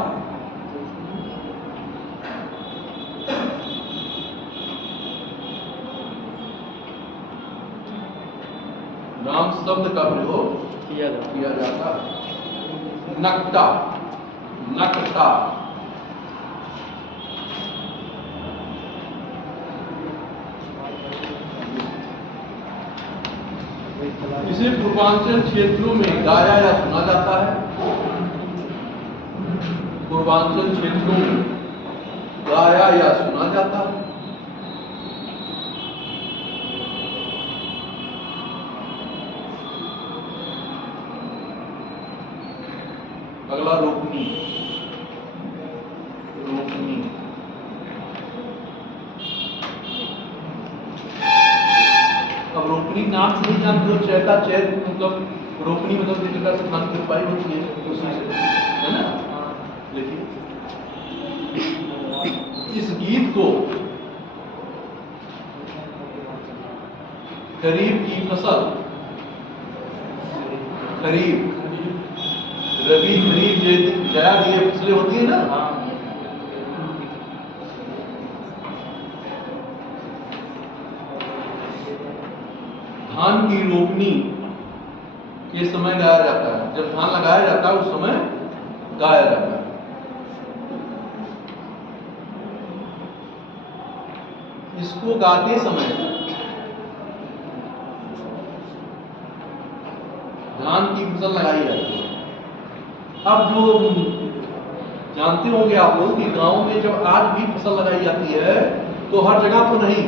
राम शब्द का प्रयोग किया जाता है। नकटा, नकटा, इसे पूर्वांचल क्षेत्रों में गाया या सुना जाता है। पूर्वांचल क्षेत्रों में गाया या सुना जाता है। अगला रोपनी, रोपनी अब रोपनी नाम से नहीं जानते हो। चैता, चैत मतलब रोपनी मतलब जिस प्रकार से धान की रोपाई होती है उसी से, है ना। देखिए इस गीत को खरीफ की फसल, खरीफ, रबी, खरीफ, जायद ये फसलें होती है ना, धान की रोपनी के समय गाया जाता है। जब धान लगाया जाता है उस समय गाया जाता है। इसको गाते समय धान की फसल लगाई जाती है। अब जो जानते होंगे आप लोग कि गांव में जब आज भी फसल लगाई जाती है तो हर जगह तो नहीं,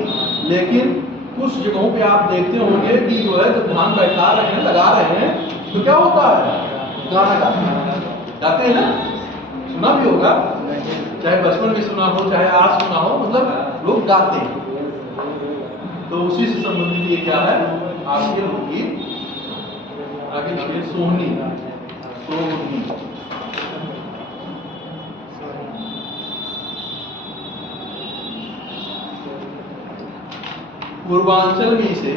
लेकिन कुछ जगहों पे आप देखते होंगे कि जो है जब धान बैठा रहे हैं, लगा रहे हैं, तो क्या होता है, गाना गाते हैं ना। सुना भी होगा, चाहे बचपन में सुना हो चाहे आज सुना हो, मतलब लोग गाते हैं। तो उसी से संबंधित ये क्या है, आपके लोकगीत। आगे देखिए सोहनी। सोहनी पूर्वांचल में इसे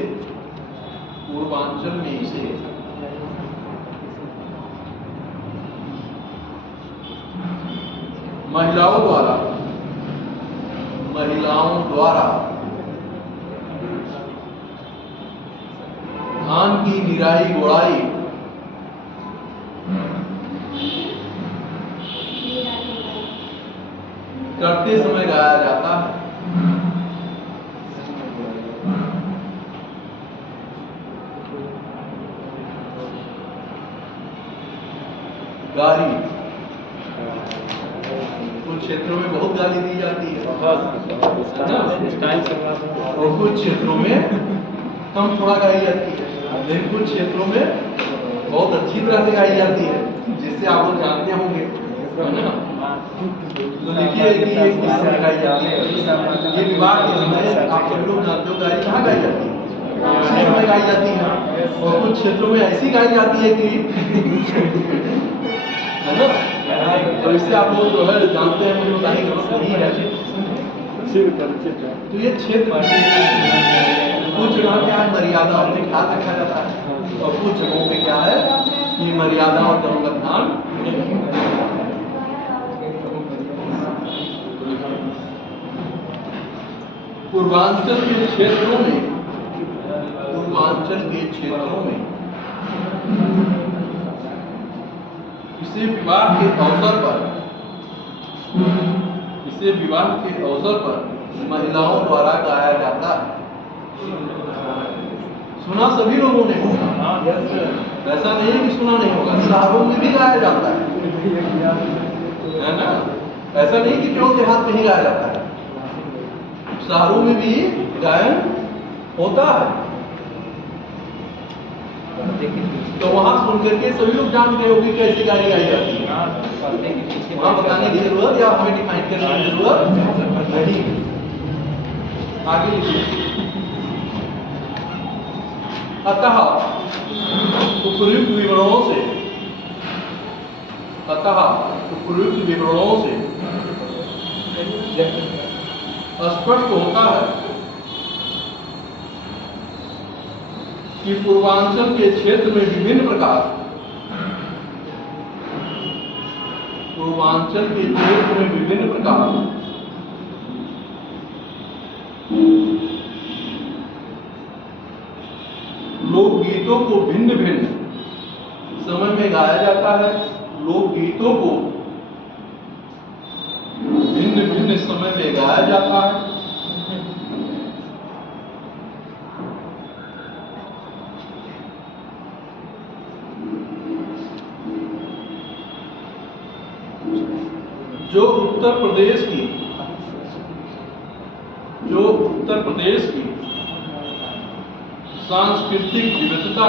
महिलाओं द्वारा धान की निराई गुड़ाई करते समय गाया जाता है। गाली, कुछ क्षेत्रों में बहुत गाली दी जाती है, और कुछ क्षेत्रों में कम थोड़ा गाई जाती है, लेकिन कुछ क्षेत्रों में बहुत अच्छी तरह से गाई जाती है, जिससे आप लोग जानते होंगे, है ना। तो देखिए कि ये किस समय गाई जाती है। ये विवाह के समय आप सभी लोग जानते हो गाई कहाँ गाई जाती है, उसी समय गाई जाती है। और कुछ क्षेत्रों में ऐसी गाई जाती है कि है ना, तो इससे आप लोग जो है जानते हैं, मुझे बताने की जरूरत नहीं है। तो ये क्षेत्र कुछ जगह पे आज मर्यादा और ख्याल रखा जाता है, और कुछ जगहों पे क्या है कि मर्यादा और धर्म का ध्यान नहीं। पूर्वांचल के क्षेत्रों में इसे विवाह के अवसर पर महिलाओं द्वारा गाया जाता है। सुना सभी लोगों ने होगा, ऐसा नहीं है कि सुना नहीं होगा, शहरों में भी गाया जाता है ना। ऐसा नहीं कि केवल देहात में ही गाया जाता है, शहरों में भी गायन होता है। तो वहां सुन करके सभी लोग जान गए होंगे कैसी गाली गाई जाती है, वहां बताने की जरूरत या हमें डिफाइन करने की जरूरत नहीं। आगे लिखिए। अतः उपयुक्त विवरणों से स्पष्ट होता है कि पूर्वांचल के क्षेत्र में विभिन्न प्रकार लोकगीतों को भिन्न भिन्न समय में गाया जाता है। जो उत्तर प्रदेश की सांस्कृतिक विविधता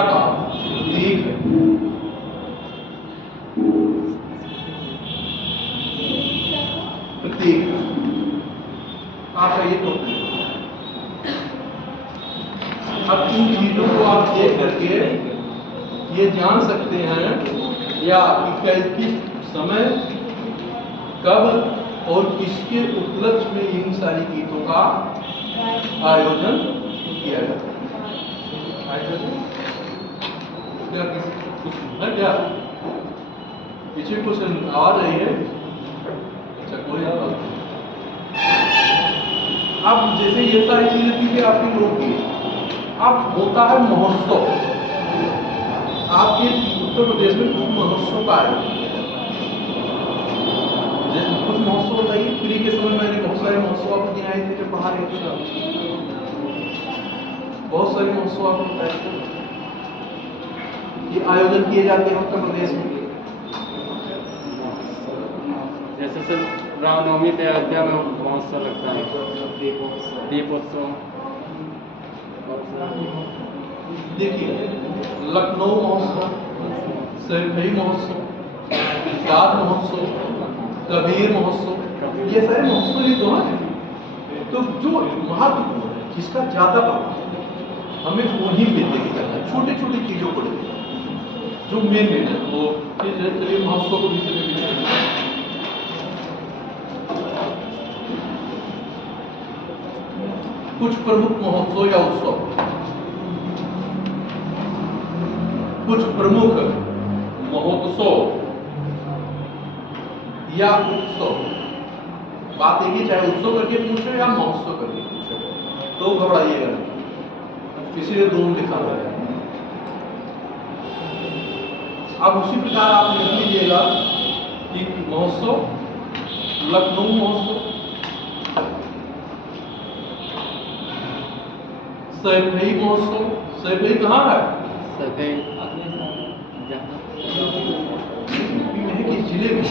का प्रतीक है। आपका ये टोपी। अब इन चीजों को आप देख करके ये जान सकते हैं या किस समय कब और किसके उपलक्ष्य में इन सारी गीतों का आयोजन किया जाता है। क्या पीछे कुछ आवाज आई है? अच्छा, कोई बात। अब जैसे ये सारी चीजें थी कि आपकी लोकगीत, अब होता है महोत्सव। आपके उत्तर प्रदेश में कुछ महोत्सव का आयोजन, कुछ महोत्सव बताइए। फ्री के समय मैंने बहुत सारे महोत्सव आपको गिनाए थे जो पढ़ा रहे थे, बहुत सारे महोत्सव आपको बताए थे कि आयोजन किए जाते हैं उत्तर प्रदेश में। जैसे सर रामनवमी पे अयोध्या में महोत्सव लगता है, दीपोत्सव। देखिए, लखनऊ महोत्सव, सैफई महोत्सव, इस्लाम महोत्सव, कबीर महोत्सव, ये सारे महोत्सव ही तो हैं। तो जो महत्वपूर्ण है, जिसका ज्यादा प्रभाव है, हमें वही पे लेके चलना है, छोटी छोटी चीजों को लेकर, जो मेन है वो चलिए महोत्सव को विषय में कुछ प्रमुख महोत्सव या उत्सव, कुछ प्रमुख महोत्सव या उत्सव, बात एक ही, चाहे उत्सव करके पूछो या महोत्सव करके पूछो, तो घबराइएगा नहीं, इसीलिए दोनों लिखा हुआ है। अब उसी प्रकार आप लिख लीजिएगा कि महोत्सव, लखनऊ महोत्सव, सैफई महोत्सव। सैफई कहाँ है? सैफई किस जिले में?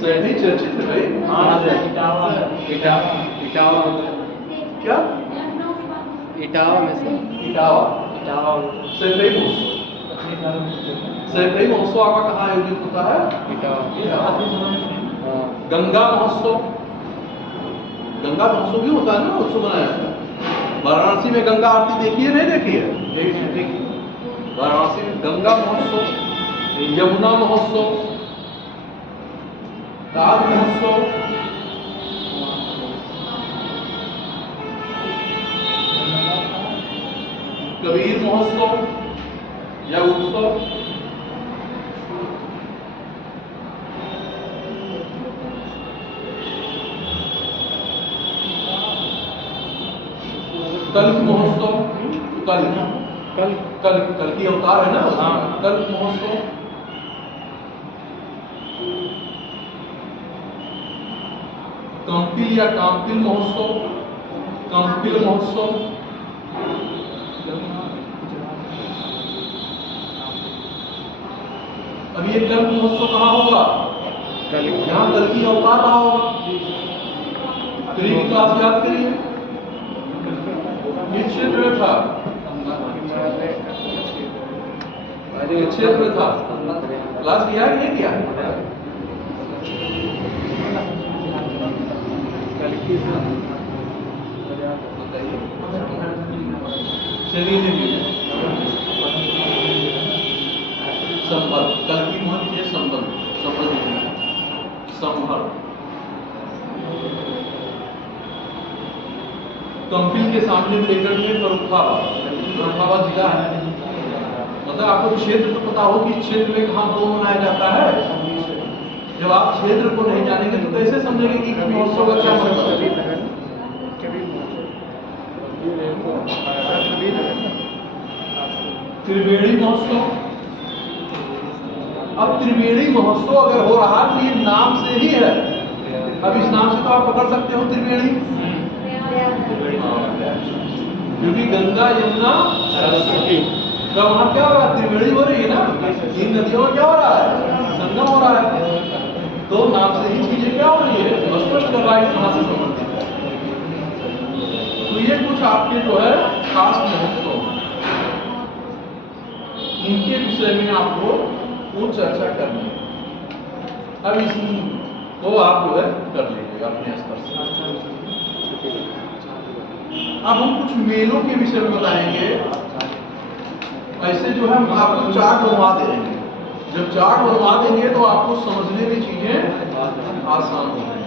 सैफई चर्चित है भाई। हाँ सर, इटावा क्या? इटावा में से, इटावा। सैफई महोत्सव, सैफई महोत्सव आपका कहाँ आयोजित होता है? इटावा। गंगा महोत्सव, गंगा महोत्सव भी होता है ना, उत्सव मनाया जाता है। वाराणसी में गंगा आरती देखी है, नहीं देखी है? देखी। वाराणसी में गंगा महोत्सव, यमुना महोत्सव, ताज महोत्सव, कबीर महोत्सव या उत्सव, कल्क महोत्सव, कल की अवतार है ना, कल्क महोत्सव, कंपिल या काम्पिल महोत्सव, कंपिल महोत्सव, अब ये कल्क महोत्सव कहाँ होगा? यहाँ कल की अवतार रहा होगा। फिर की क्लास याद करिए, किस क्षेत्र में था? किस क्षेत्र में था? क्लास किया है नहीं किया है? चलिए संभल, कल की मान लीजिए संभल, संभल। कंपिल के सामने ब्रेकर में फर्रुखाबाद जिला है। मतलब आपको क्षेत्र तो पता हो कि क्षेत्र में कहाँ दो मनाया जाता है। जब आप क्षेत्र को नहीं जानेंगे तो कैसे समझेंगे कि महोत्सव का क्या मतलब है? त्रिवेणी महोत्सव, अब त्रिवेणी महोत्सव अगर हो रहा है तो ये नाम से ही है। अब इस नाम से तो आप पकड़ सकते हो त्रिवेणी, क्योंकि गंगा यमुना सरस्वती का वहां क्या हो रहा है? त्रिवेणी हो रही है ना, तीन नदियों में क्या हो रहा है? संगम हो रहा है। तो नाम से ही चीजें क्या हो रही है, स्पष्ट कर रहा है कहां से संबंधित है। तो ये कुछ आपके जो है खास महोत्सव, इनके विषय में आपको कुछ चर्चा करनी है। अब इसको आप जो है कर लीजिएगा अपने स्तर से। अब हम कुछ मेलों के विषय में बताएंगे। ऐसे जो है हम आपको चार्ट बनवा देंगे। जब चार्ट बनवा देंगे तो आपको समझने में चीजें आसान हो जाएंगी।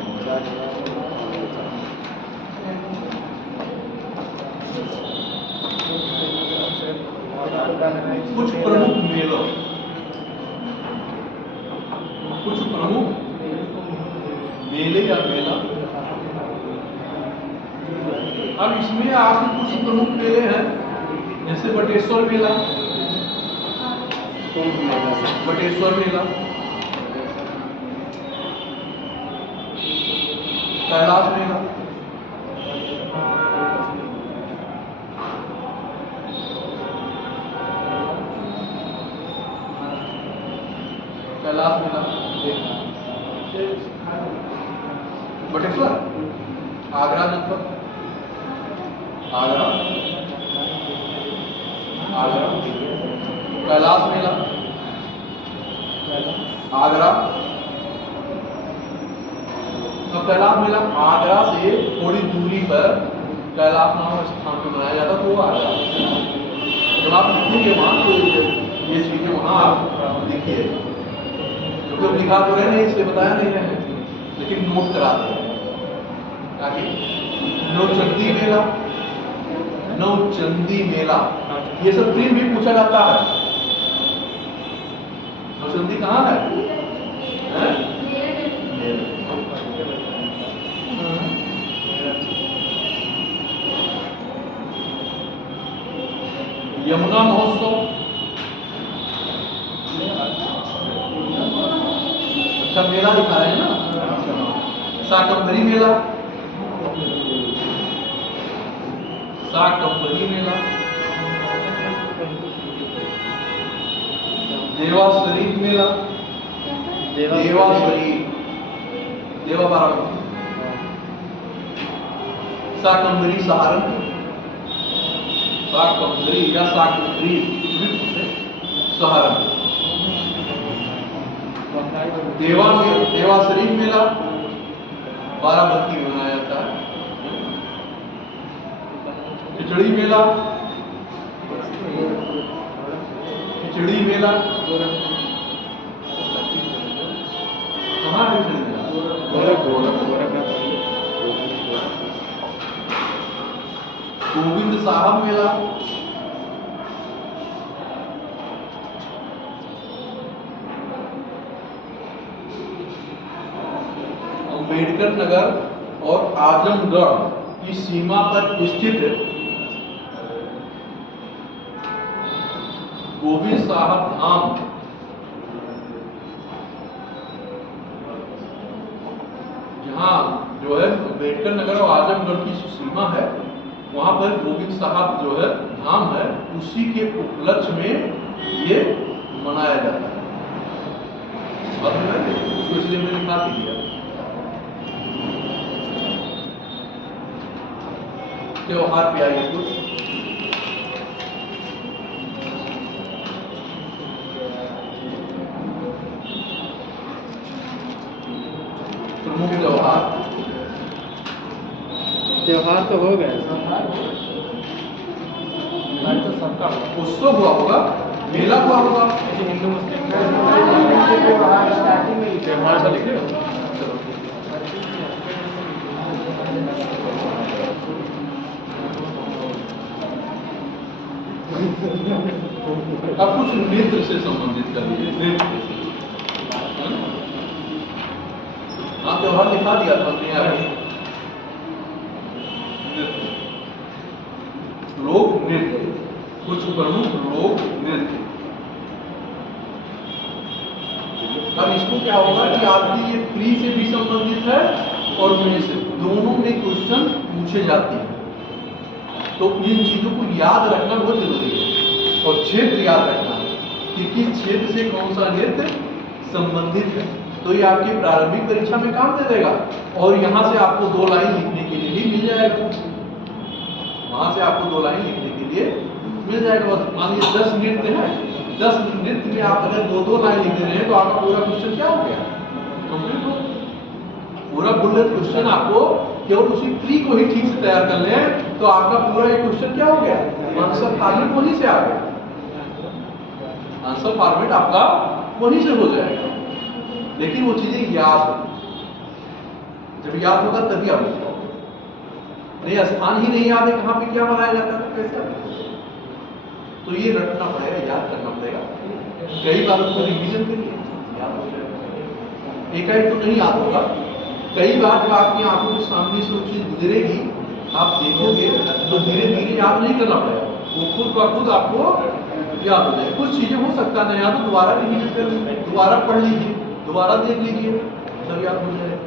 कुछ प्रमुख मेलों, कुछ प्रमुख मेले या मेला। अब इसमें आपके कुछ प्रमुख मेले हैं, जैसे बटेश्वर मेला, बटेश्वर मेला, कैलाश मेला, कैलाश मेला, बटेश्वर, आगरा जनपद, आगरा, आगरा। कैलाश मेला आगरा। अब कैलाश मेला आगरा से थोड़ी दूरी पर कैलाश नामक स्थान पर मनाया जाता, तो वो आगरा। जब आप लिखेंगे वहाँ तो ये चीजें वहाँ आप लिखिए, क्योंकि तो लिखा तो रहे नहीं, इसलिए बताया नहीं रहे, लेकिन नोट करा दें ताकि नौचंदी मेला, नौचंदी मेला, ये सब प्री भी पूछा जाता है। नौचंदी कहाँ है? यमुना महोत्सव, अच्छा मेला दिखा रहे हैं ना। शाकंभरी मेला, शाकंभरी मेला। देवा शरीफ मेला, देवा शरीफ, देवा बाराबंकी। शाकंभरी सहारनपुर, शाकंभरी या शाकंभरी सहारनपुर। देवा शरीफ मेला बाराबंकी में मनाया जाता है। खिचड़ी मेला, खिचड़ी मेला कहाँ है? खिचड़ी मेला गोविंद साहब मेला, अम्बेडकर नगर और आजमगढ़ की सीमा पर स्थित गोविंद साहब धाम, जहाँ जो है अम्बेडकर नगर और आजमगढ़ की सीमा है, वहां पर गोविंद साहब जो है धाम है, उसी के उपलक्ष्य में ये मनाया जाता है। उसको इसलिए मैंने लिखा दिया। त्योहार पे आइए कुछ। प्रमुख त्योहार, त्योहार तो हो गए, उत्सव हुआ होगा, मेला हुआ होगा। हिंदू मुस्लिम त्योहार से लिखे हो। अब कुछ नृत्य से संबंधित करिए, नृत्य। हाँ, त्योहार दिखा दिया था हमने यहाँ। लोक नृत्य, कुछ प्रमुख लोक नृत्य। अब इसको क्या होगा कि आपकी ये प्री से भी संबंधित है और मेन से, दोनों में क्वेश्चन पूछे जाते हैं, तो इन चीजों को याद रखना बहुत जरूरी है। और क्षेत्र याद रखना है कि किस क्षेत्र से कौन सा नृत्य संबंधित है, तो ये आपकी प्रारंभिक परीक्षा में काम दे देगा। और यहाँ से आपको 2 लाइन लिखने के लिए भी मिल जाएगा, वहां से आपको 2 लाइन लिखने के लिए मिल जाएगा। मान लीजिए 10 नृत्य है, 10 नृत्य में आप अगर 2-2 लाइन लिख दे रहे हैं, तो आपका पूरा क्वेश्चन क्या हो गया? कंप्लीट हो। पूरा बुलेट क्वेश्चन आपको केवल उसी प्री को ही ठीक से तैयार कर लें, तो आपका पूरा ये क्वेश्चन क्या हो गया? आंसर फॉर्मेट वहीं से आ गया। आंसर फॉर्मेट आपका वहीं से हो जाएगा। लेकिन वो चीजें याद हो, जब याद होगा तभी आप लिख पाओगे। नहीं, स्थान ही नहीं याद है कहाँ पे क्या बनाया जाता है, कैसे? तो ये रटना पड़ेगा, याद करना पड़ेगा। कई बार उसको रिवीजन करिए, याद हो जाएगा। एक तो नहीं याद होगा, कई बार जब आपकी आंखों के सामने से वो चीज गुजरेगी, आप देखोगे तो धीरे धीरे याद नहीं करना पड़ेगा, वो खुद ब खुद आपको याद हो जाएगा। कुछ चीजें हो सकता है नहीं याद, तो दोबारा रिवीजन कर लीजिए, दोबारा पढ़ लीजिए, दोबारा देख लीजिए, तब याद हो जाएगा।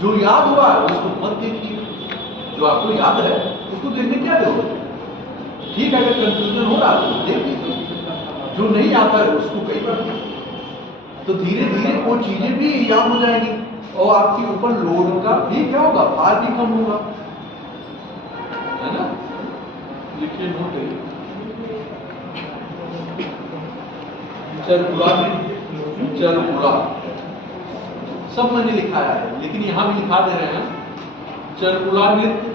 जो याद हुआ है उसको मत देखिए, जो आपको याद है उसको देखने क्या जरूरत है। ठीक है, अगर कंफ्यूजन हो रहा है तो देख लीजिए, जो नहीं आता है उसको कई बार, तो धीरे धीरे वो चीजें भी याद हो जाएंगी और आपके ऊपर लोड का भी क्या होगा, भार भी कम होगा, है ना? लिखिए, नोट करिए। चरपुरा नृत्य, चरपुरा सब मैंने लिखाया है, लेकिन यहां भी लिखा दे रहे हैं चरपुरा नृत्य,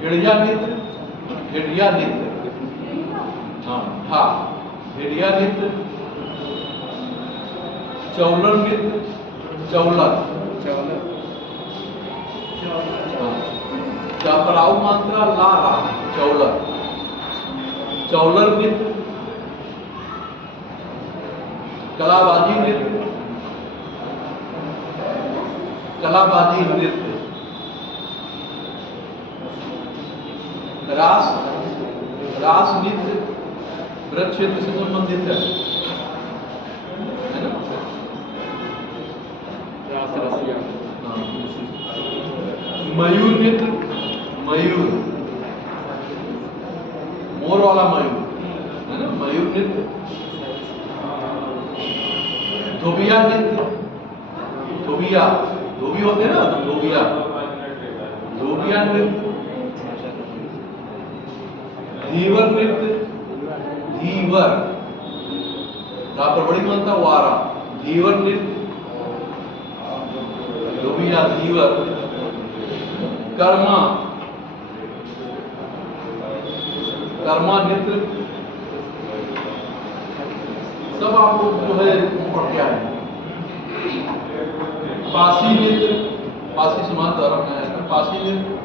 भेड़िया नृत्य, भेड़िया नृत्य, हाँ भेड़िया नृत्य, चौलर नृत्य, चौलर पराऊ मात्रा ला ला, चौलर, चौलर नृत्य, कलाबाजी नृत्य, कलाबाजी नृत्य, रास, रास नृत्य व्रत क्षेत्र से संबंधित है ना? रास रसिया। मयूर नृत्य, मयूर मोर वाला मयूर है ना, मयूर नृत्य, धोबिया नृत्य, धोबिया, धोबी होते हैं ना, धोबिया, धोबिया नृत्य, धीवर नृत्य, धीवर पर बड़ी मानता वारा, धीवर नृत्य, धोबिया, धीवर, कर्मा, कर्मा नृत्य, सब आपको जो है पढ़ के आए। पासी नृत्य, पासी समाज द्वारा बनाया है, पासी नृत्य,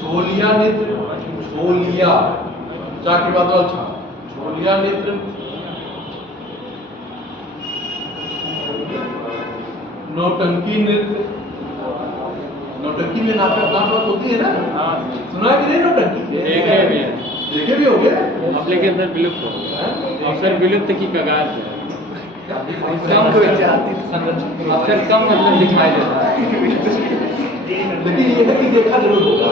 छोलिया नृत्य, छोलिया चा के बाद अच्छा, छोलिया नृत्य, नौटंकी नृत्य, नौटंकी में नाटक होती है ना, सुना कि नहीं नौटंकी? देखे भी है, देखे भी हो गए, अब लेकिन सर विलुप्त हो गया, अब सर विलुप्त की कगार पे है। अक्सर कम मतलब दिखाई देता है, लेकिन ये है कि देखा जरूर होगा।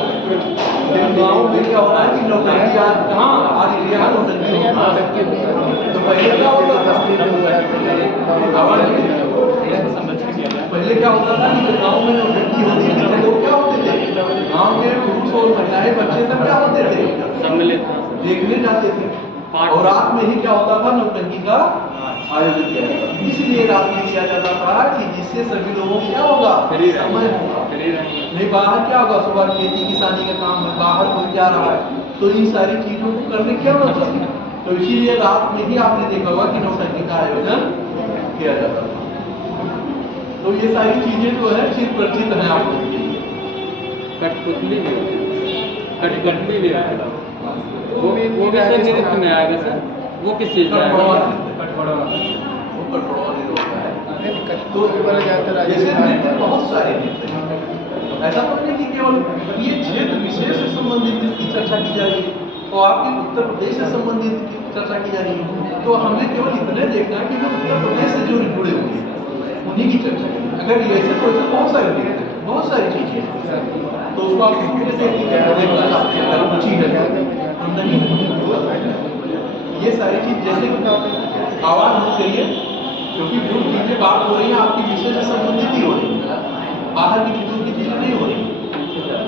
गाँव में क्या होता है कि नौटंकी आज कहाँ आ रही है, नौटंकी तो पहले क्या होता था, पहले क्या होता था कि गाँव में नौटंकी होती थी तो लोग क्या होते थे, गाँव में पुरुष और महिलाएं बच्चे सब क्या होते थे, सम्मिलित देखने जाते थे, और रात में ही क्या होता था, नौटंकी का आयोजन किया जाता था। इसलिए रात में किया जाता था कि जिससे सभी लोगों को क्या होगा, समय होगा। नहीं बाहर क्या होगा, सुबह खेती किसानी का काम है, बाहर कोई क्या रहा है, तो इन सारी चीजों को करने क्या मतलब है, तो इसीलिए रात में ही आपने देखा होगा कि नौटंकी का आयोजन किया जाता था। तो ये सारी चीजें जो है चिर परिचित है आप लोगों के लिए। कठपुतली भी होती है, कठपुतली भी होती है, वो भी सर नृत्य में आएगा सर, वो किस चीज का है? वो कठोरा नहीं होता है। तो जैसे नृत्य बहुत सारे नृत्य हैं, ऐसा तो नहीं कि केवल ये क्षेत्र विशेष से संबंधित नृत्य की चर्चा की जा रही है, तो आपके उत्तर प्रदेश से संबंधित चर्चा की जा रही है, तो हमें केवल इतने देखना है कि जो उत्तर प्रदेश से जो जुड़े हुए हैं उन्हीं की चर्चा करें। अगर ये ऐसे तो ऐसे बहुत सारे नृत्य हैं, बहुत सारी चीजें हैं, तो उसको आप रुचि है हम नहीं, ये सारी चीज जैसे आवाज मत करिए, क्योंकि जो चीजें बात हो रही है आपकी विषय से संबंधित ही हो रही है, बाहर की चीजों की चीजें नहीं हो रही।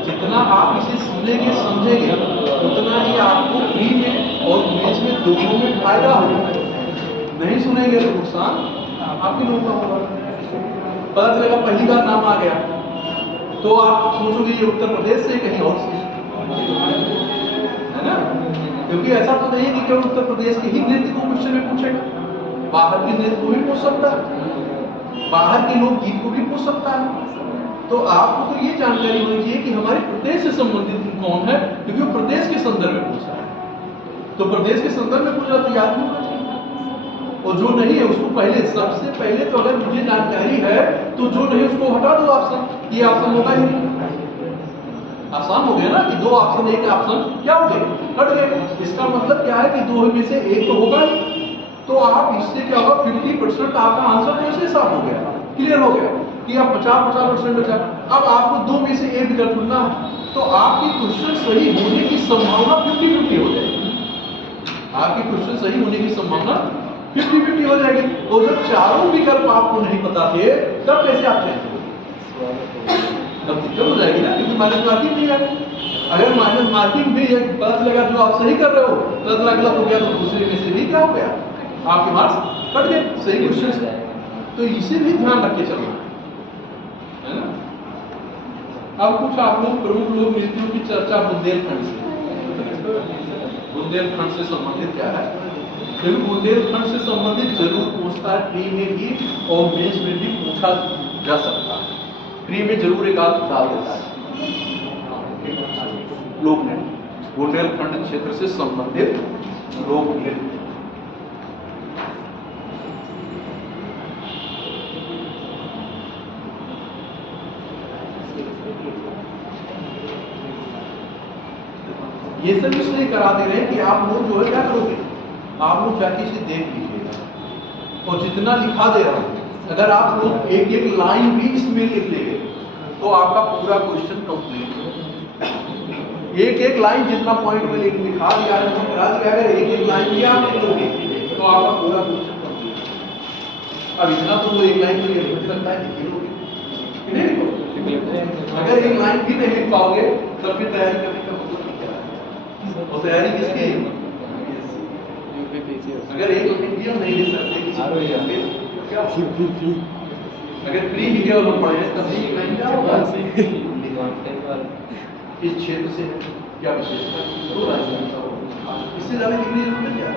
जितना आप इसे सुनेंगे समझेंगे उतना ही आपको फ्री में और इमेज में दोनों में फायदा होगा। नहीं सुनेंगे तो नुकसान आपके लोगों का होगा। पता चलेगा पहली बार नाम आ गया तो आप सोचोगे ये उत्तर प्रदेश से कहीं और से है ना, क्योंकि ऐसा तो नहीं कि केवल उत्तर प्रदेश के ही नृत्य को क्वेश्चन में पूछेगा, बाहर के नृत्य को भी पूछ सकता है, बाहर के लोक गीत को भी पूछ सकता है। तो आपको तो ये जानकारी होनी चाहिए कि हमारे प्रदेश से संबंधित कौन है, क्योंकि वो प्रदेश के संदर्भ में पूछ रहा है, तो प्रदेश के संदर्भ में पूछ रहा तो याद नहीं होना चाहिए, और जो नहीं है उसको पहले, सबसे पहले तो अगर मुझे जानकारी है तो जो नहीं उसको हटा दो ऑप्शन, ये ऑप्शन होगा ही नहीं। आसान हो गया ना कि दो ऑप्शन एक ऑप्शन क्या हो गए, हट गए। इसका मतलब क्या है कि दो में से एक तो होगा ही, तो आप इससे क्या होगा 50% आपका आंसर तो ऐसे साफ हो गया, क्लियर हो गया कि आप 50% बचा। अब आपको दो में से एक विकल्प चुनना है, तो आपकी क्वेश्चन सही होने की संभावना 50-50 हो जाएगी, आपकी क्वेश्चन सही होने की संभावना 50-50 हो जाएगी। तो जब चारों विकल्प आपको नहीं पता थे तब कैसे आप चेंज करोगे? तब दिक्कत हो जाएगी ना, क्योंकि माइनस मार्किंग भी है। अगर माइनस मार्किंग भी है, पता चलेगा जो आप सही कर रहे हो तो गलत हो गया, तो दूसरे में से भी क्या हो गया, आपके मार्क्स कट गए सही क्वेश्चन से। तो इसे भी ध्यान रख के चलना है ना। अब कुछ आप लोग प्रमुख लोक नीतियों की चर्चा बुंदेलखंड से, बुंदेलखंड से संबंधित क्या है, क्योंकि बुंदेलखंड से संबंधित जरूर पूछता है, प्री में भी और मेंस में भी पूछा जा सकता है। प्री में जरूर एक आध डाल देता है लोक नृत्य, बुंदेलखंड क्षेत्र से संबंधित लोक नृत्य। ये सब इसलिए करा दे रहे हैं कि आप लोग जो है क्या करोगे, आप लोग जाके इसे देख लीजिएगा और जितना लिखा दे रहा हूं, अगर आप लोग एक एक लाइन भी इसमें लिख लेंगे तो आपका पूरा क्वेश्चन कंप्लीट हो। एक एक लाइन जितना पॉइंट में लिखा दिया है करा दिया, अगर एक एक लाइन भी आप लिख लोगे तो आपका पूरा क्वेश्चन कंप्लीट। अब इतना तो एक लाइन में मुझे लगता है लिख लोगे कि नहीं लिखोगे? अगर एक लाइन भी नहीं लिख पाओगे तब फिर तैयारी करने का मतलब क्या है? और तैयारी किसकी है? अगर एक भी हम नहीं लिख सकते क्या, अगर प्री भी केवल हम पढ़े तब भी लाइन क्या होगा, इस क्षेत्र से क्या विशेषता, दो लाइन इससे ज्यादा लिखने की जरूरत क्या,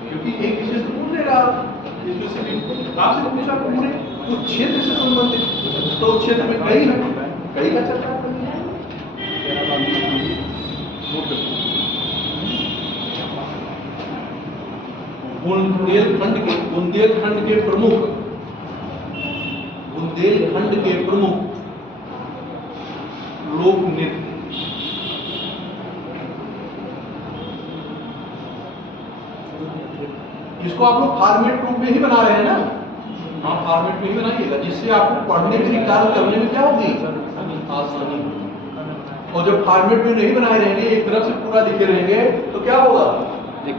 क्योंकि एक विशेष पूछ लेगा आपसे पूछा पूरे उस क्षेत्र से संबंधित, तो उस क्षेत्र में कई का चर्चा करनी है। बुंदेलखंड के प्रमुख लोक नृत्य, इसको आप लोग फॉर्मेट रूप में ही बना रहे हैं ना। हाँ, फॉर्मेट में ही बनाइएगा जिससे आपको पढ़ने में रिकॉल करने में क्या होगी, आसानी। और जब फॉर्मेट में नहीं बनाए रहेंगे, एक तरफ से पूरा लिखे रहेंगे तो क्या होगा,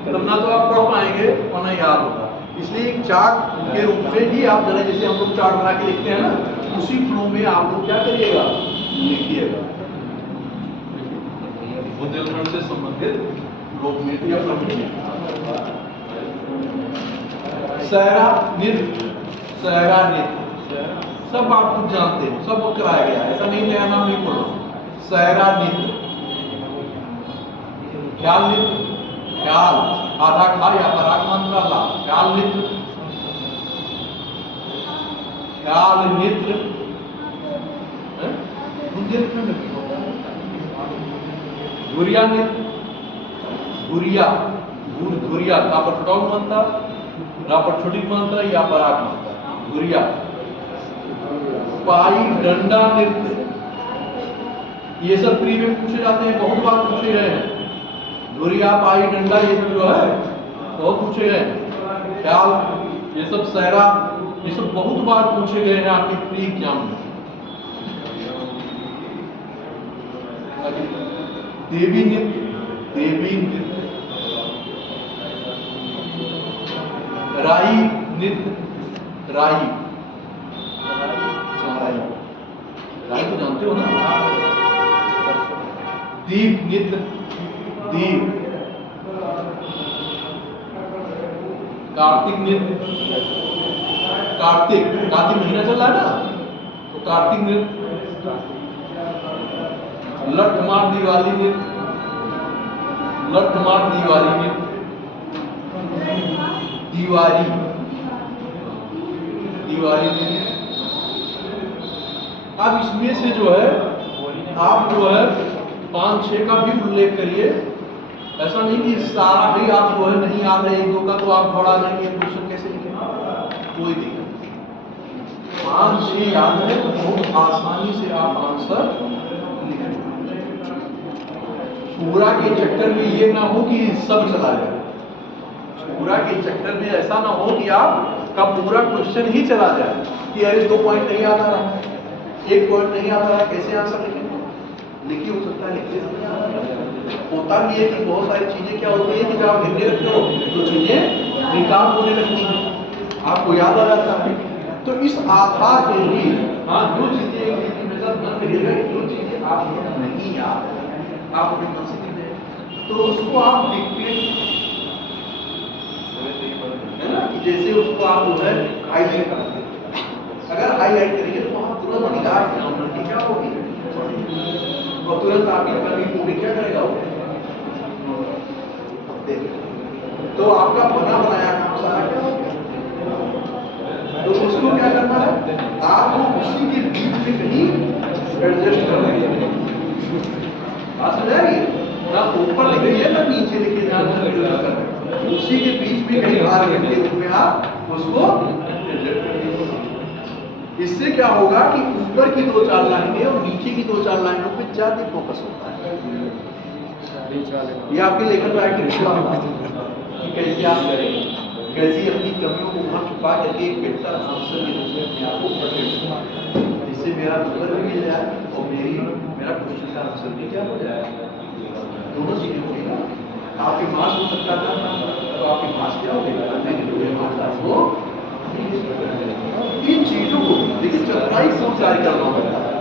तब ना तो आप पढ़ पाएंगे और ना याद होगा। इसलिए एक चार्ट के रूप में ही आप जरा, जैसे हम लोग चार्ट बना के लिखते हैं ना, उसी फ्लो में आप लोग क्या करिएगा, लिखिएगा। बुंदेलखंड से संबंधित लोक नृत्य या प्रमुख सहरा नृत्य, सहरा नृत्य सब आप लोग जानते हो, सब कराया गया, ऐसा नहीं नया नाम नहीं बोलो। सहरा नृत्य, ख्याल नृत्य, ख्याल आधा खा या पराग मंत्र ला, ख्याल नृत्य, ख्याल नृत्य बुंदेलखंड में। घुरिया नृत्य, घुरिया घुरिया का पर छोटा मंत्र, ना पर छोटी मंत्र या पराग मंत्र, घुरिया। पाई डंडा नृत्य, ये सब प्री में पूछे जाते हैं, बहुत बार पूछे गए हैं। धुरिया, पाई, डंडा ये सब जो है बहुत पूछे गए हैं। ख्याल, ये सब सहरा, ये सब बहुत बार पूछे गए हैं आपके प्री एग्जाम में। देवी नृत्य, देवी नृत्य। राई नृत्य, राई, राई तो जानते हो ना। दीप नृत्य, दीप। कार्तिक नृत्य, कार्तिक महीना चल रहा है ना, तो कार्तिक नृत्य। लठमार दिवाली नृत्य, लठमार दिवाली नृत्य, दिवाली नृत्य। अब इसमें से जो है आप जो है 5-6 का भी उल्लेख करिए। ऐसा नहीं कि सारा ही आप जो है नहीं आ रहे, 1-2 का तो आप बढ़ा देंगे, क्वेश्चन कैसे लिखेंगे, कोई दिक्कत नहीं। 5-6 याद है तो बहुत आसानी से आप आंसर लिखेंगे। पूरा के चक्कर में ये ना हो कि सब चला जाए, पूरा के चक्कर में ऐसा ना हो कि आपका पूरा क्वेश्चन ही चला जाए कि अरे 2 पॉइंट नहीं आता रहा, 1 पॉइंट नहीं आता रहा, कैसे आंसर लिखेंगे। लिखी हो सकता है, लिखने से नहीं आता। होता भी है कि बहुत सारी चीजें क्या होती है कि जब आप लिखने लगते हो तो चीजें रिकॉर्ड होने लगती है, आपको याद आ जाता है। तो इस आधार पे भी हाँ जो चीजें एक चीज मेरे साथ मन करिएगा कि जो चीजें आपको नहीं याद है, आप अपने मन से नहीं दे, तो उसको आप डिक्टेट है ना, कि जैसे उसको आप जो है हाईलाइट करते हैं, अगर हाईलाइट करेंगे तो वहाँ तुरंत निगाह फिनोमेनन की क्या होगी और तुरंत आपकी कभी मूवी क्या करेगा वो। तो आपका बना बनाया काम सारा क्या हो गया। तो उसको क्या करना है, आपको उसी के बीच में कहीं एडजस्ट करना है। बात समझ आ रही है, ना ऊपर लिखिए ना नीचे लिखिए, ना उसी के बीच में कहीं बाहर के रूप में आप उसको एडजस्ट करिए। इससे क्या होगा कि ऊपर की 2-4 लाइनें और नीचे की 2-4 लाइनों पे ज्यादा फोकस होता है। ये आपके लेखन राइटिंग कि कैसे आप करें, कैसे अपनी कमियों को वहां छुपा करके एक बेहतर आंसर के रूप में अपने आप को प्रेजेंट, जिससे मेरा नंबर भी मिल जाए और मेरा क्वेश्चन का आंसर भी क्या हो जाए, दोनों चीजें होगी। आपके मार्क्स हो सकता था तो आपके मार्क्स क्या हो गए आपको इन चीजों को देखिए चतुराई समझदारी करना होता है।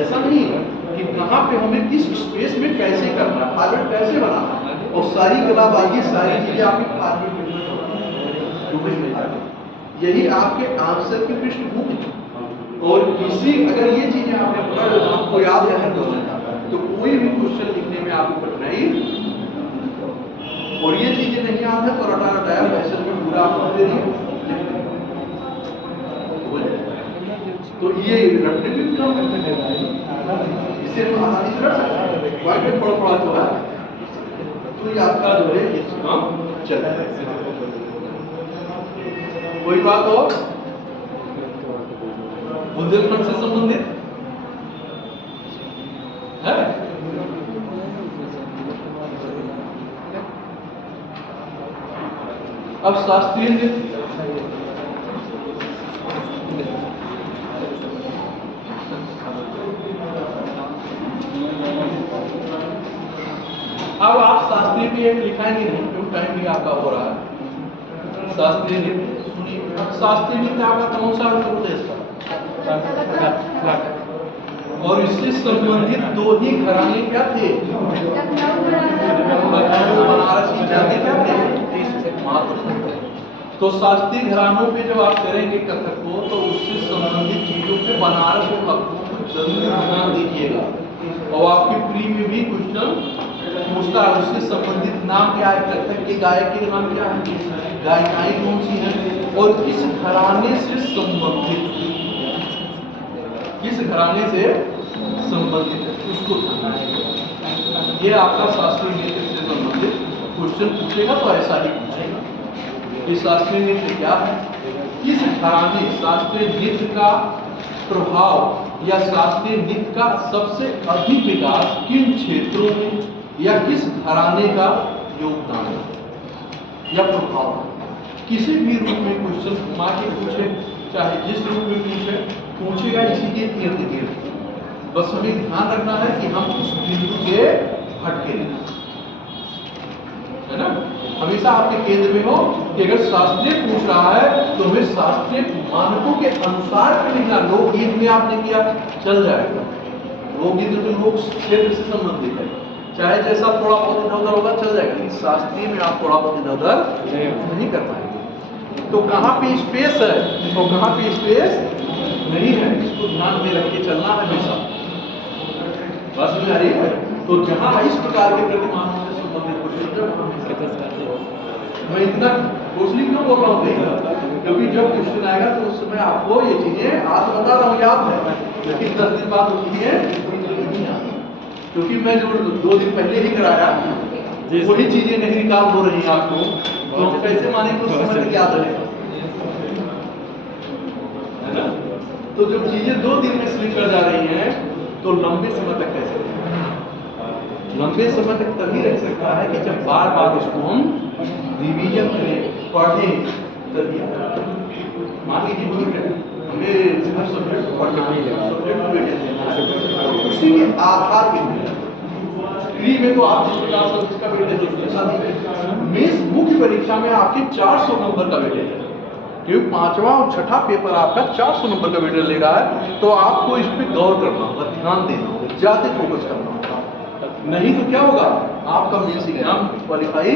ऐसा नहीं है कि कहाँ पे हमें किस स्पेस में कैसे करना है, फॉर्मेट कैसे बनाना है, और सारी कलाबाजी सारी चीजें आपकी फॉर्मेट में यही आपके आंसर की पृष्ठभूमि। और किसी अगर ये चीजें आपको याद है तो कोई भी क्वेश्चन लिखने में आपको कठिनाई, और ये चीजें नहीं याद है तो रटा रटाया पैसे में पूरा आपको दे दिए। तो ये रटने भी कम इससे हम आसानी से रट सकते हैं, वाइट में थोड़ा थोड़ा तो है तो ये आपका जो है ये काम चल रहा है। कोई बात हो बुंदेलखंड से संबंधित है? अब शास्त्रीय नृत्य, अब आप शास्त्रीय भी एक लिखाएंगे नहीं क्योंकि टाइम भी आपका हो रहा है। शास्त्रीय नृत्य सुनिए, शास्त्रीय नृत्य आपका कौन सा उत्तर प्रदेश का, और इससे संबंधित 2 ही घराने क्या थे, बनारसी जाते क्या थे। तो शास्त्रीय घरानों पे जब आप करेंगे कथक को तो उससे संबंधित चीजों पे बनारस और लखनऊ को जरूर ध्यान दीजिएगा। और आपकी प्री में भी क्वेश्चन पूछता है उससे संबंधित नाम क्या है, कथक के गायक के नाम क्या है, गायिकाएं कौन सी हैं, और किस घराने से संबंधित, किस घराने से संबंधित है उसको ध्यान रखिएगा। ये आपका शास्त्रीय नृत्य से संबंधित क्वेश्चन पूछेगा तो ऐसा ही पूछेगा कि शास्त्रीय नृत्य क्या है, किस घराने, शास्त्रीय नृत्य का प्रभाव या शास्त्रीय नृत्य का सबसे अधिक विकास किन क्षेत्रों में या किस घराने का योगदान है या प्रभाव है। किसी भी रूप में क्वेश्चन घुमा के पूछे, चाहे जिस रूप में पूछेगा इसी के इर्द गिर्द, बस हमें ध्यान रखना है कि हम उस बिंदु से हटके नहीं, है ना। हमेशा आपके केंद्र में हो कि अगर शास्त्रीय पूछ रहा है तो हमें शास्त्रीय मानकों के अनुसार लिखना। लोकगीत में आपने किया चल जाएगा, लोकगीत तो लोक क्षेत्र से संबंधित है, चाहे जैसा थोड़ा बहुत इधर उधर होगा चल जाएगा, लेकिन शास्त्रीय में आप थोड़ा बहुत इधर उधर नहीं कर पाएंगे। तो कहाँ पे स्पेस है और कहाँ पे स्पेस नहीं है, इसको ध्यान में रख के चलना है हमेशा। बस में आ रही है। तो जहाँ इस प्रकार के प्रतिमानों से संबंधित मैं इतना कोसली क्यों बोल रहा हूँ, क्योंकि जब क्वेश्चन आएगा तो उस समय आपको ये चीजें आज बता रहा हूँ याद है, लेकिन 10 दिन बाद वो चीजें, क्योंकि मैं जो 2 दिन पहले ही कराया वही चीजें नहीं निकाल हो रही हैं आपको, तो हम कैसे मानेंगे उस समय तक याद रहेगा, है ना। तो जब चीजें 2 दिन में स्लिप कर जा रही हैं तो लंबे समय तक कैसे लंबे समय तक तभी रह सकता है कि जब बार बार उसको हम रिवीजन करें, पढ़ें, तभी। मान लीजिए हमें हर सब्जेक्ट पढ़ना है, उसी के आधार पे प्री में तो आप जिस प्रकार से इसका वेट देते हैं मेंस मुख्य परीक्षा में आपके 400 नंबर का वेटेज है, क्योंकि 5वां और 6ठा पेपर आपका 400 नंबर का वेटेज ले रहा है, तो आपको इस पे गौर करना होगा, ध्यान देना होगा, ज्यादा फोकस करना होगा। नहीं तो क्या होगा, आपका मेंस एग्जाम क्वालिफाई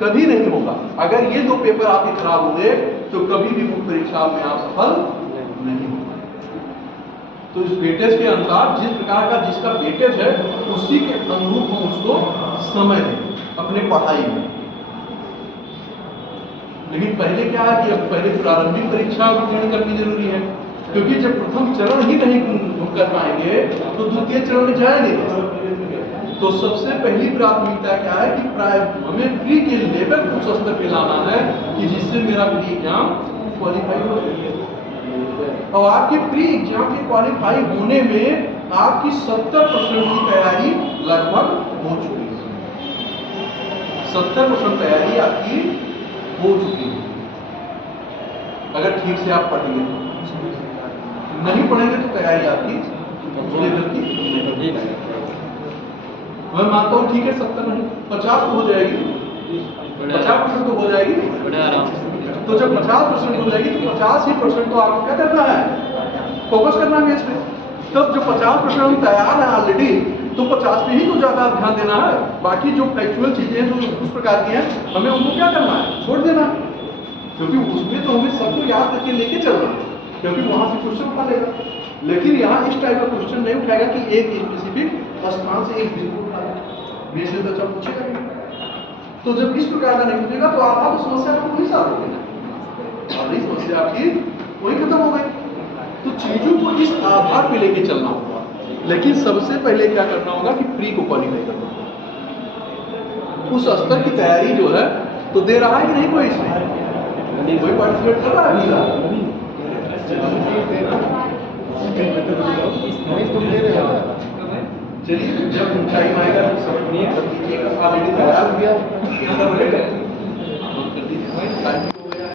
कभी नहीं होगा। अगर ये 2 पेपर आपके खराब हो गए तो कभी भी मुख्य परीक्षा में आप सफल नहीं होगा। तो इस वेटेज के अनुसार, जिस प्रकार का जिसका वेटेज है उसी के अनुरूप हम उसको समय दें अपने पढ़ाई में। लेकिन पहले क्या है कि अब पहले प्रारंभिक परीक्षा उत्तीर्ण करनी जरूरी है, क्योंकि जब प्रथम चरण ही नहीं कर पाएंगे तो द्वितीय चरण में जाएंगे। तो सबसे पहली प्राथमिकता क्या है कि हमें प्री के लेवल उस स्तर पे लाना है कि जिससे मेरा प्री एग्जाम क्वालिफाई हो। और आपके प्री एग्जाम के क्वालिफाई होने में आपकी 70% की तैयारी लगभग हो चुकी है। 70% तैयारी आपकी हो चुकी है, अगर ठीक से आप पढ़ेंगे। नहीं पढ़ेंगे तो तैयारी आपकी लेवल की नहीं है। मैं मानता हूँ ठीक है, 70 नहीं 50 तो हो जाएगी, 50% तो हो जाएगी। तो जब 50% हो जाएगी तो 50% तो आपको क्या करना है, फोकस करना है इस पे। तब जो 50% हम तैयार है ऑलरेडी, तो 50 पे ही तो ज्यादा ध्यान देना है। बाकी जो फैक्चुअल चीजें जो उस प्रकार की हैं, हमें उनको क्या करना है, छोड़ देना, क्योंकि उसमें तो हमें सबको याद करके लेके चलना है, क्योंकि वहां से क्वेश्चन उठा लेगा। लेकिन यहाँ इस टाइप का क्वेश्चन नहीं उठाएगा कि एक स्पेसिफिक स्थान से एक बिंदु उठाएगा, बीच से तो अच्छा पूछेगा नहीं। तो जब इस प्रकार का नहीं पूछेगा तो आधा तो समस्या आपको वही साथ होगी, आधी समस्या आपकी वही खत्म हो गई। तो चीजों को इस आधार पे लेके चलना होगा। लेकिन सबसे पहले क्या करना होगा कि प्री को क्वालिफाई करना होगा। उस स्तर की तैयारी जो है तो दे रहा है कि नहीं कोई, इसमें कोई पार्टिसिपेट कर रहा है नहीं? चलिए, जब ऊंचाई में आएगा तो सब कीजिएगा, ऑलरेडी तैयार हो गया, कर दीजिए।